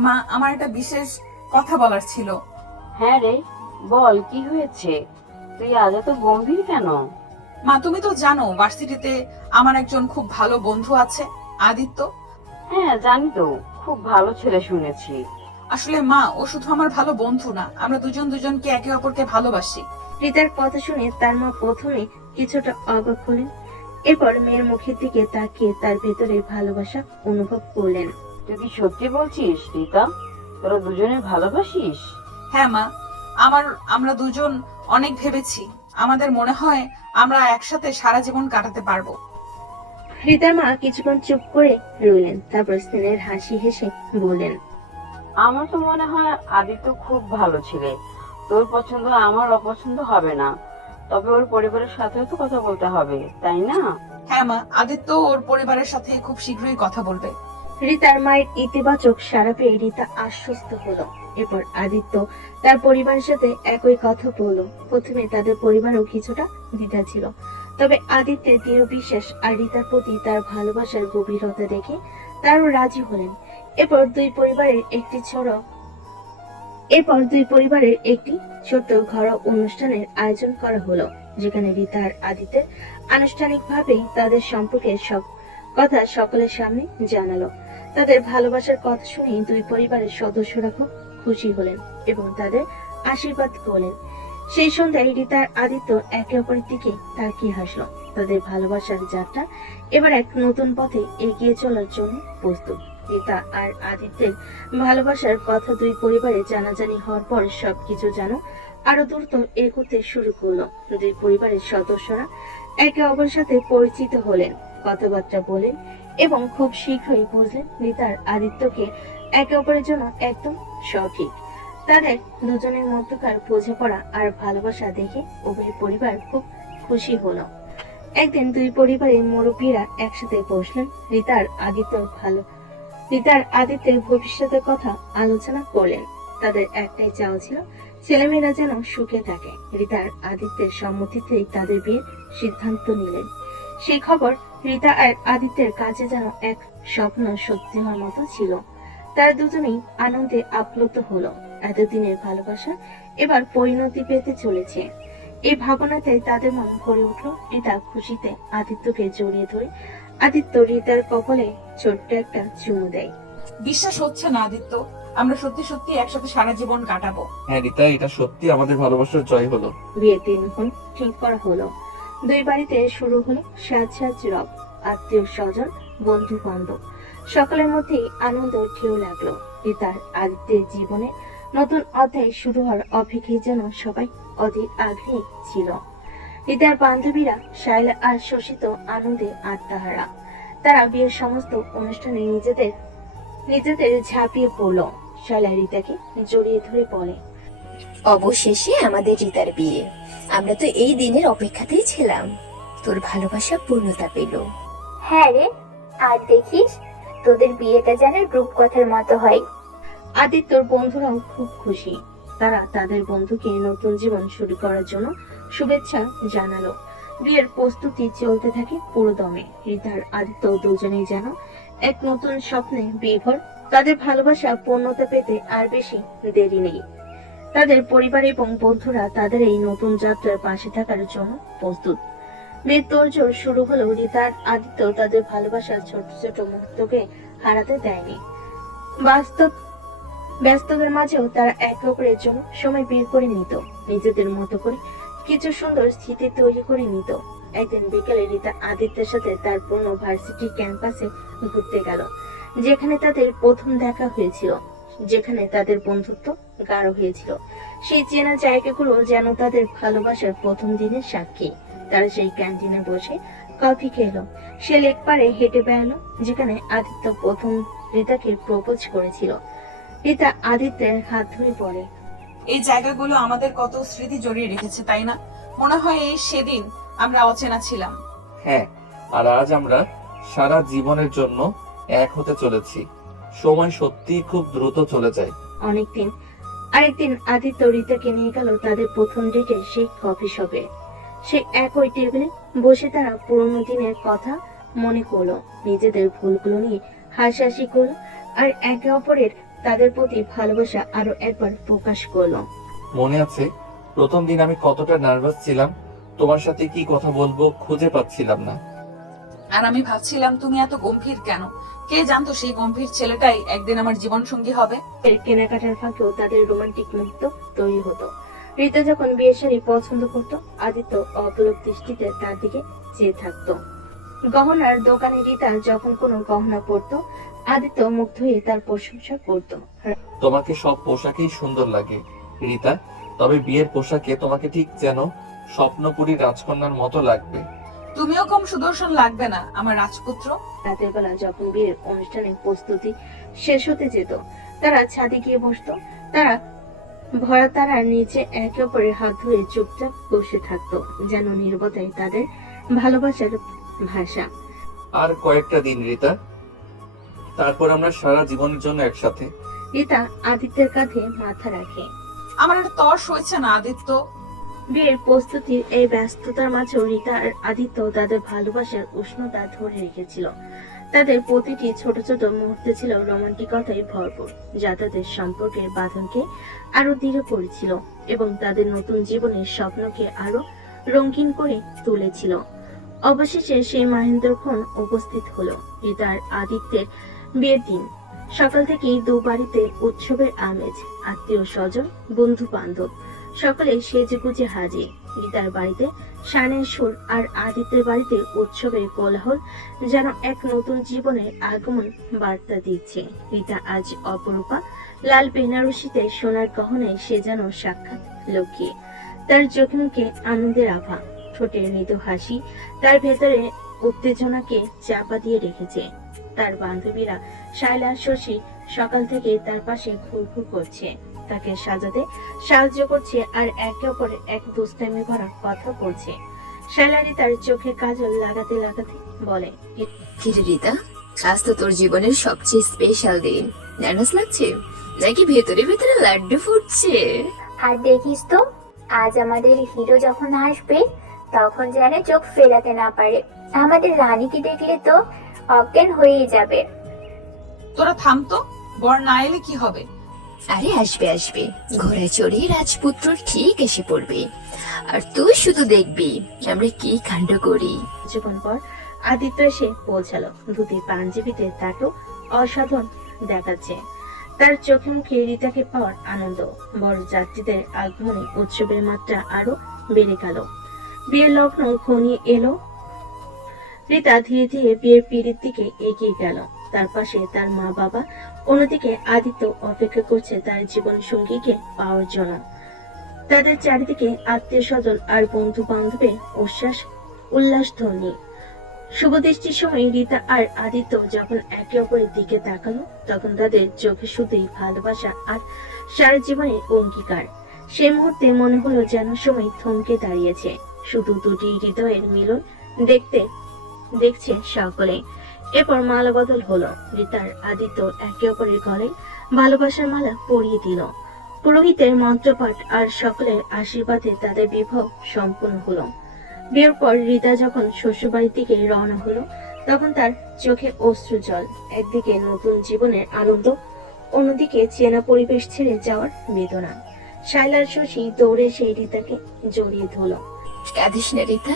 মা, আমার একটা বিশেষ কথা বলার ছিল। হ্যাঁ রে, বল কি হয়েছে? তুই আজ এত গম্ভীর কেন? মা, তুমি তো জানো ভার্সিটিতে আমার একজন খুব ভালো বন্ধু আছে, আদিত্য। হ্যাঁ জানি তো, খুব ভালো ছেলে শুনেছি। আসলে মা, ও শুধু আমার ভালো বন্ধু না, আমরা দুজন দুজনকে একে অপরকে ভালোবাসি। রিতার কথা শুনে তার মা প্রথমে কিছুটা অবাক হলেন, এরপর মেয়ের মুখের দিকে তাকিয়ে তার ভেতরে ভালোবাসা অনুভব করলেন। তুই কি সত্যি বলছিস রিতা? তোরা দুজনে ভালোবাসিস? হ্যাঁ মা, আমরা দুজন অনেক ভেবেছি, আমাদের মনে হয় আমরা একসাথে সারা জীবন কাটাতে পারবো। রিতার মা কিছুক্ষণ চুপ করে রইলেন, তারপর স্নেহের হাসি হেসে বললেন, আমার তো মনে হয় আদিত্য খুব ভালো ছেলে, তোর পছন্দ আমার অপছন্দ হবে না, তবে ওর পরিবারের সাথেও তো কথা বলতে হবে, তাই না? হ্যাঁ মা, আদিত্য ওর পরিবারের সাথে খুব শীঘ্রই কথা বলবে। রিতার মায়ের ইতিবাচক সাড়া পেয়ে রিতা আশ্বস্ত হলো। এরপর আদিত্য তার পরিবারের সাথে একই কথা বললো। প্রথমে তাদের পরিবারও কিছুটা দ্বিধা ছিল, তবে আদিত্যের দৃঢ় বিশ্বাস আর রিতার প্রতি তার ভালোবাসার গভীরতা দেখে তারও রাজি হলেন। এরপর দুই পরিবারের একটি ছোট্ট ঘরোয়া অনুষ্ঠানের আয়োজন করা হলো, যেখানে রিতা আর আদিত্যের আনুষ্ঠানিকভাবে তাদের সম্পর্কের সব কথা সকলের সামনে জানালো। তাদের ভালোবাসার কথা শুনে দুই পরিবারের সদস্যরা খুব খুশি হলেন এবং তাদের আশীর্বাদ করলেন। সেই সন্ধ্যায় রিতা আর আদিত্য একে অপরের দিকে তাকিয়ে হাসলো। তাদের ভালোবাসার যাত্রা এবার এক নতুন পথে এগিয়ে চলার জন্য প্রস্তুত। রিতা আর আদিত্যের ভালোবাসার কথা দুই পরিবারে জানাজানি হওয়ার পর সবকিছু যেন আরো দ্রুত এগোতে শুরু করলো। দুই পরিবারের সদস্যরা একে অপরের সাথে পরিচিত হলেন, কথাবার্তা বলেন এবং খুব শীঘ্রই বুঝলেন রিতা আর আদিত্যকে একে অপরের জন্য একদম সঠিক। তাদের দুজনের মধ্যকার বোঝাপড়া আর ভালোবাসা দেখে উভয় পরিবার খুব খুশি হলো। একদিন দুই পরিবারের মুরব্বীরা একসাথে বসলেন। রিতা আর আদিত্যের ভবিষ্যতের কথা আলোচনা করলেন। তাদের একটাই চাওয়া ছিল ছেলেমেয়েরা যেন সুখে থাকে। রিতা আর আদিত্যের সম্মতিতেই তাদের বিয়ের সিদ্ধান্ত নিলেন। সেই খবর রিতা আর আদিত্যের কাছে যেন এক স্বপ্ন সত্যি হওয়ার মতো ছিল। তারা দুজনেই আনন্দে আপ্লুত হলো। এতদিনের ভালোবাসা এবার পরিণতি পেতে চলেছে, এই ভাবনাতে তাদের মন ভরে উঠল। রিতা খুশিতে আদিত্যকে জড়িয়ে ধরে আদিত্য রিতার কপালে ছোট্ট একটা চুমু দেয়। বিশ্বাস হচ্ছে না আদিত্য, আমরা সত্যি সত্যি একসাথে সারা জীবন কাটাবো। হ্যাঁ রিতা, এটা সত্যি আমাদের ভালোবাসার জয় হলো। বিয়ের দিনক্ষণ ঠিক করা হলো। দুই বাড়িতে শুরু হলো সাজ রব। আত্মীয় স্বজন, বন্ধু বান্ধব সকলের মধ্যেই আনন্দ ঢেউ লাগলো। রিতার আদিত্যের জীবনে নতুন অধ্যায় শুরু হওয়ার অপেক্ষায় যেন সবাই অধীর আগ্রহী ছিল। রিতার বান্ধবীরা শাইলা আর শশী তো আনন্দে আত্মহারা। তারা বিয়ের সমস্ত অনুষ্ঠানে নিজেদের ঝাঁপিয়ে পড়লো। শাইলা রিতাকে জড়িয়ে ধরে বলে, অবশেষে আমাদের রিতার বিয়ে। আমরা তো এই দিনের অপেক্ষাতেই ছিলাম। তোর ভালোবাসা পূর্ণতা পেল। হ্যাঁ রে, আর দেখিস তোদের বিয়েটা যেন রূপকথার মতো হয়। আদিত্যর বন্ধুরাও খুব খুশি। তারা তাদের বন্ধুকে নতুন জীবন শুরু করার জন্য শুভেচ্ছা জানালো। বিয়ের প্রস্তুতি চলতে থাকে পুরো দমে। রিতার আদিত্য দুজনেই যেন এক নতুন স্বপ্নে বিভোর। তাদের ভালোবাসা পূর্ণতা পেতে আর বেশি দেরি নেই। তাদের পরিবার এবং বন্ধুরা তাদের এই নতুন যাত্রার পাশে থাকার জন্য প্রস্তুত। বিয়ের তোড়জোড় শুরু হলেও রিতা আর আদিত্য তাদের ভালোবাসার ছোট ছোট মুহূর্তকে হারাতে দেয়নি। ব্যস্ততার মাঝেও তারা একে অপরের জন্য সময় বের করে নিত, নিজেদের মতো করে কিছু সুন্দর স্মৃতি তৈরি করে নিত। একদিন বিকেলে রিতা আদিত্যের সাথে তার পুরনো ভার্সিটি ক্যাম্পাসে ঘুরতে গেল, যেখানে তাদের প্রথম দেখা হয়েছিল, যেখানে তাদের বন্ধুত্ব গাঢ় হয়েছিল। সেই চেনা জায়গাগুলো যেন তাদের ভালোবাসার প্রথম দিনের সাক্ষী। তারা সেই ক্যান্টিনে বসে কফি খেলো। সে লেক পারে হেঁটে বেড়ালো, যেখানে আদিত্য প্রথম রিতাকে প্রপোজ করেছিল। রিতা আদিত্যের হাত ধরে পড়ে, এই জায়গাগুলো আমাদের কত স্মৃতি জড়িয়ে রেখেছে, তাই না? মনে হয় এই সেদিন আমরা অচেনা ছিলাম। হ্যাঁ, আর আজ আমরা সারা জীবনের জন্য এক হতে চলেছি। সময় সত্যি খুব দ্রুত চলে যায়। আরেকদিন আদিত্য রিতাকে নিয়ে গেল তাদের প্রথম ডেটে সেই কফি শপে। সে একই টেবিলে বসে তারা পুরোনো দিনের কথা মনে করলো, নিজেদের ভুলগুলো নিয়ে হাসাহাসি করলো আর একে অপরের তাদের প্রতি ভালোবাসা আরো একবার প্রকাশ করলো। মনে আছে প্রথম দিন আমি কতটা নার্ভাস ছিলাম, তোমার সাথে কি কথা বলবো খুঁজে পাচ্ছিলাম না। আর আমি ভাবছিলাম তুমি এত গম্ভীর কেন? কে জানতো সেই গম্ভীর ছেলেটাই একদিন আমার জীবন সঙ্গী হবে। এর কেনাকাটার ফাঁকেও তাদের রোমান্টিক মুহূর্ত তৈরি হতো। রিতা যখন বিয়ের শাড়ি পছন্দ করতো, আদিত্য অপলক দৃষ্টিতে তার দিকে চেয়ে থাকতো। গহনার দোকানে রিতা যখন কোনো গহনা পরতো, আদিত্য মুগ্ধ হয়ে তার প্রশংসা করতো। তোমাকে সব পোশাকেই সুন্দর লাগে রিতা, তবে বিয়ের পোশাকে তোমাকে ঠিক যেন স্বপ্নপুরী রাজকন্যার মতো লাগবে। তুমিও কম সুদর্শন লাগবে না আমার রাজপুত্র। রাতের বেলা যখন বিয়ের অনুষ্ঠানের প্রস্তুতি শেষ হতে যেত, তারা ছাদে গিয়ে বসতো। তারা ভয় তারা নিচে একে অপরের হাত ধরে চুপচাপ বসে থাকতো, যেন নীরবতাই তাদের ভালোবাসার ভাষা। আর কয়েকটা দিন রিতা, তারপর আমরা সারা জীবনের জন্য একসাথে। রিতা আদিত্যের কাঁধে মাথা রাখে। আমার আর তর সইছে না আদিত্য। বিয়ের প্রস্তুতির এই ব্যস্ততার মাঝেও রিতা আর আদিত্য তাদের ভালোবাসার উষ্ণতা ধরে রেখেছিল। তাদের প্রতিটি ছোট ছোট মুহূর্তে ছিল রোমান্টিকতায় ভরপুর, যা তাদের সম্পর্কের বাঁধনকে আরো দৃঢ় করেছিল এবং তাদের নতুন জীবনের স্বপ্নকে আরো রঙিন করে তুলেছিল। অবশেষে সেই মহেন্দ্রক্ষণ উপস্থিত হলো, রিতা আর আদিত্যের বিয়ের দিন। সকাল থেকেই দু বাড়িতে উৎসবের আমেজ, আত্মীয় স্বজন, বন্ধু বান্ধব সকলে সেজেগুজে হাজির। রিতার বাড়িতে শানের সুর আর আদিত্যের বাড়িতে উৎসবের কোলাহল যেন এক নতুন জীবনের আগমন বার্তা দিচ্ছে। রিতা আজ অপরূপা, লাল বেনারসিতে সোনার গহনায় সে যেন সাক্ষাৎ লক্ষ্মী। তার চোখে মুখে আনন্দের আভা, ঠোঁটের মৃদু হাসি তার ভেতরে উত্তেজনাকে চাপা দিয়ে রেখেছে। তার বান্ধবীরা শায়লা, শশী সকাল থেকে তার পাশে ঘুরঘুর করছে, তাকে সাজাতে সাহায্য করছে আর একে অপরের এক দুষ্টামি ভরা কথা বলছে। শায়লারি তার চোখে কাজল লাগাতে লাগাতে বলে, কিরে রিতা, আজ তো তোর জীবনের সবচেয়ে স্পেশাল দিন। নার্ভাস লাগছে নাকি ভেতরে ভেতরে লাড্ডু ফুটছে? আর দেখিস তো, আজ আমাদের হিরো যখন আসবে তখন যেন চোখ ফেরাতে না পারে। আমাদের রানীকে দেখলে তো অজ্ঞান হয়েই যাবে। তোরা থাম তো, বর না এলে কি হবে? আরে আসবে আসবে, ঘোড়ায় চড়ে রাজপুত্র ঠিক এসে পড়বে, আর তুই শুধু দেখবি আমরা কি কাণ্ড করি। কিছুক্ষণ পর আদিত্য এসে পৌঁছালো। ধুতি পাঞ্জাবিতে তাকেও অসাধারণ দেখাচ্ছে। তার চোখে মুখে রিতাকে পাওয়ার আনন্দ। বড় যাত্রীদের আগমনে উৎসবের মাত্রা আরো বেড়ে গেল। বিয়ের লগ্ন ঘনিয়ে এলো। রিতা ধীরে ধীরে বিয়ের পিঁড়ির দিকে এগিয়ে গেল। তার পাশে তার মা বাবা, অন্যদিকে আদিত্য অপেক্ষা করছে তার জীবন সঙ্গীকে পাওয়ার জন্য। তাদের চারিদিকে আত্মীয় স্বজন আর বন্ধু বান্ধবের উল্লাস ধ্বনি। শুভদৃষ্টির সময় রিতা আর আদিত্য যখন একে অপরের দিকে তাকালো, তখন তাদের চোখে শুধুই ভালোবাসা আর সারা জীবনের অঙ্গীকার। সেই মুহূর্তে মনে হলো যেন সময় থমকে দাঁড়িয়েছে, শুধু দুটি হৃদয়ের মিলন দেখছে সকলে। এরপর মালা বদল হলো। রিতার আদিত্য একে অপরের গলায় ভালোবাসার মালা পরিয়ে দিল। পুরোহিতের মন্ত্রপাঠ আর সকলের আশীর্বাদে তাদের বিবাহ সম্পূর্ণ হলো। বিয়ের পর রিতা যখন শ্বশুরবাড়ির দিকে রওনা হলো, তখন তার চোখে অশ্রু জল। একদিকে নতুন জীবনের আনন্দ, অন্যদিকে চেনা পরিবেশ ছেড়ে যাওয়ার বেদনা। শায়লার শশী দৌড়ে সেই রিতাকে জড়িয়ে ধরল। কাঁদিস না রিতা,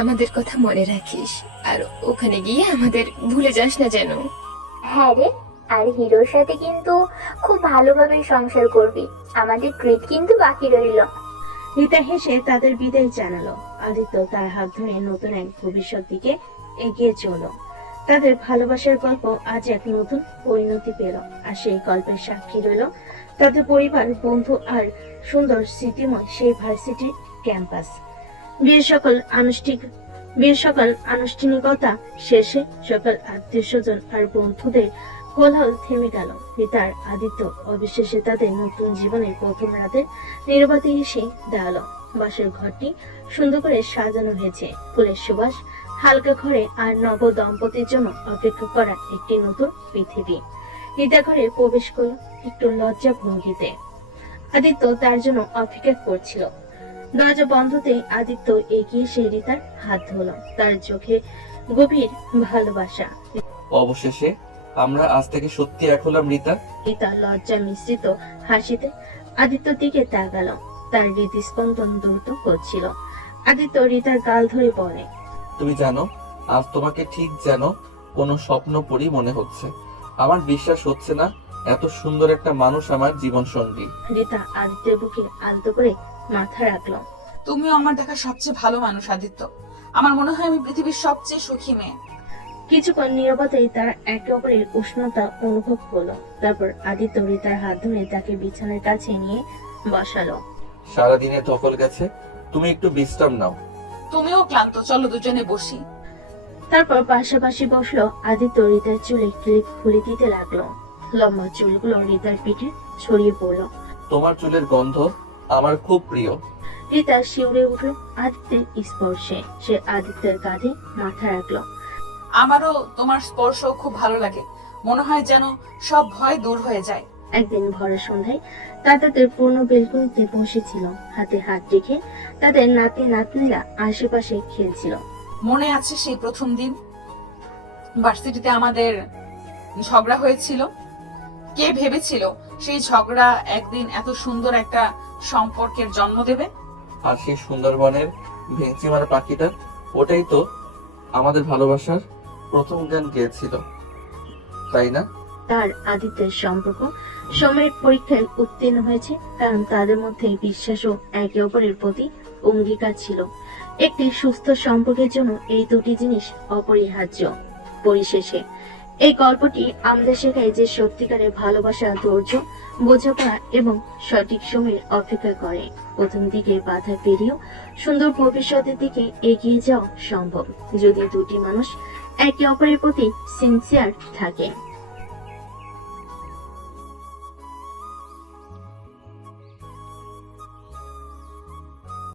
আমাদের কথা মনে রাখিস, আর ওখানে গিয়ে আমাদের ভুলে যাস না যেন। হ্যাঁ রে, আর হিরোর সাথে কিন্তু খুব ভালোভাবে সংসার করবি। আমাদের ট্রিট কিন্তু বাকি রইল। রিতা হেসে তাদের বিদায় জানালো। আদিত্য তার হাত ধরে নতুন এক ভবিষ্যৎ দিকে এগিয়ে চলল। তাদের ভালোবাসার গল্প আজ এক নতুন পরিণতি পেল, আর সেই গল্পের সাক্ষী রইল তাদের পরিবার, বন্ধু আর সুন্দর স্মৃতিময় সেই ভার্সিটির ক্যাম্পাস। বিয়ের সকল আনুষ্ঠানিকতা শেষে সকল আত্মীয় স্বজন আর বন্ধুদের কোলাহল থেমে গেল। রিতার আদিত্য অবিশেষে তাদের নতুন জীবনের প্রথম রাতের নীরবতা এসে দাঁড়ালো। বাসের ঘরটি সুন্দর করে সাজানো হয়েছে, ফুলের সুবাস হালকা ঘরে আর নব দম্পতির জন্য অপেক্ষা করা একটি নতুন পৃথিবী। রিতা ঘরে প্রবেশ করল একটু লজ্জা ভঙ্গিতে। আদিত্য তার জন্য অপেক্ষা করছিল। দরজা বন্ধতেই আদিত্য এগিয়ে এসে রিতার হাত ধরল, তার চোখে গভীর ভালোবাসা। অবশেষে আমরা আজ থেকে সত্যি এক হলাম রিতা। রিতা লজ্জা মিশ্রিত হাসিতে আদিত্যর দিকে তাকালো। তার হৃদস্পন্দন দ্রুত করছিল। আদিত্য রিতার গাল ধরে বলে, তুমি জানো, আজ তোমাকে ঠিক যেন কোনো স্বপ্ন পরি মনে হচ্ছে। আমার বিশ্বাস হচ্ছে না এত সুন্দর একটা মানুষ আমার জীবন সঙ্গী। রিতা আদিত্যের বুকে আলতো করে মাথা রাখলো। তুমিও আমার দেখা সবচেয়ে ভালো মানুষ আদিত্য। আমার মনে হয় আমি পৃথিবীর সবচেয়ে সুখী মেয়ে। কিছুক্ষণ নীরবতায় তারা একে অপরের উষ্ণতা অনুভব করলো। তারপর আদিত্য রিতার হাত ধরে তাকে বিছানার কাছে নিয়ে বসালো। সারাদিনে ধকল গেছে, তুমি একটু বিশ্রাম নাও। তুমিও ক্লান্ত, চলো দুজনে বসি। তারপর পাশাপাশি বসলো। আদিত্য রিতার চুলে ক্লিপ খুলে দিতে লাগলো। লম্বা চুলগুলো রিতার পিঠে ছড়িয়ে পড়লো। তোমার চুলের গন্ধ আমার খুব প্রিয়। রিতা শিউরে উঠল আদিত্যের স্পর্শে। সে আদিত্যের কাঁধে মাথা রাখলো। আমারও তোমার স্পর্শ খুব ভালো লাগে, মনে হয় যেন সব ভয় দূর হয়ে যায়। একদিন ভরা সন্ধ্যায় তাদের পুরনো বেলকনিতে বসেছিল, হাতে হাত রেখে তাদের নাতি নাতনিরা আশেপাশে খেলছিল। মনে আছে সেই প্রথম দিন ভার্সিটিতে আমাদের ঝগড়া হয়েছিল? কে ভেবেছিল সেই ঝগড়া একদিন এত সুন্দর একটা সম্পর্কের জন্ম দেবে? আর সেই সুন্দরবনের ভেঙচি মারা পাখিটা, ওটাই তো আমাদের ভালোবাসার প্রথম গান গেয়েছিল, তাই না? তার আদিত্যের সম্পর্ক সময়ের পরীক্ষায় উত্তীর্ণ হয়েছে, কারণ তাদের মধ্যে বিশ্বাস ও একে অপরের প্রতি অঙ্গীকার ছিল। একটি সুস্থ সম্পর্কের জন্য এই দুটি জিনিস অপরিহার্য। পরিশেষে এই গল্পটি আমাদের শেখায় যে সত্যিকারের ভালোবাসা ধৈর্য, বোঝাপড়া এবং সঠিক সময়ের অপেক্ষা করে। প্রথম দিকে বাধা পেরিয়েও সুন্দর ভবিষ্যতের দিকে এগিয়ে যাওয়া সম্ভব, যদি দুটি মানুষ একে অপরের প্রতি সিনসিয়ার থাকে।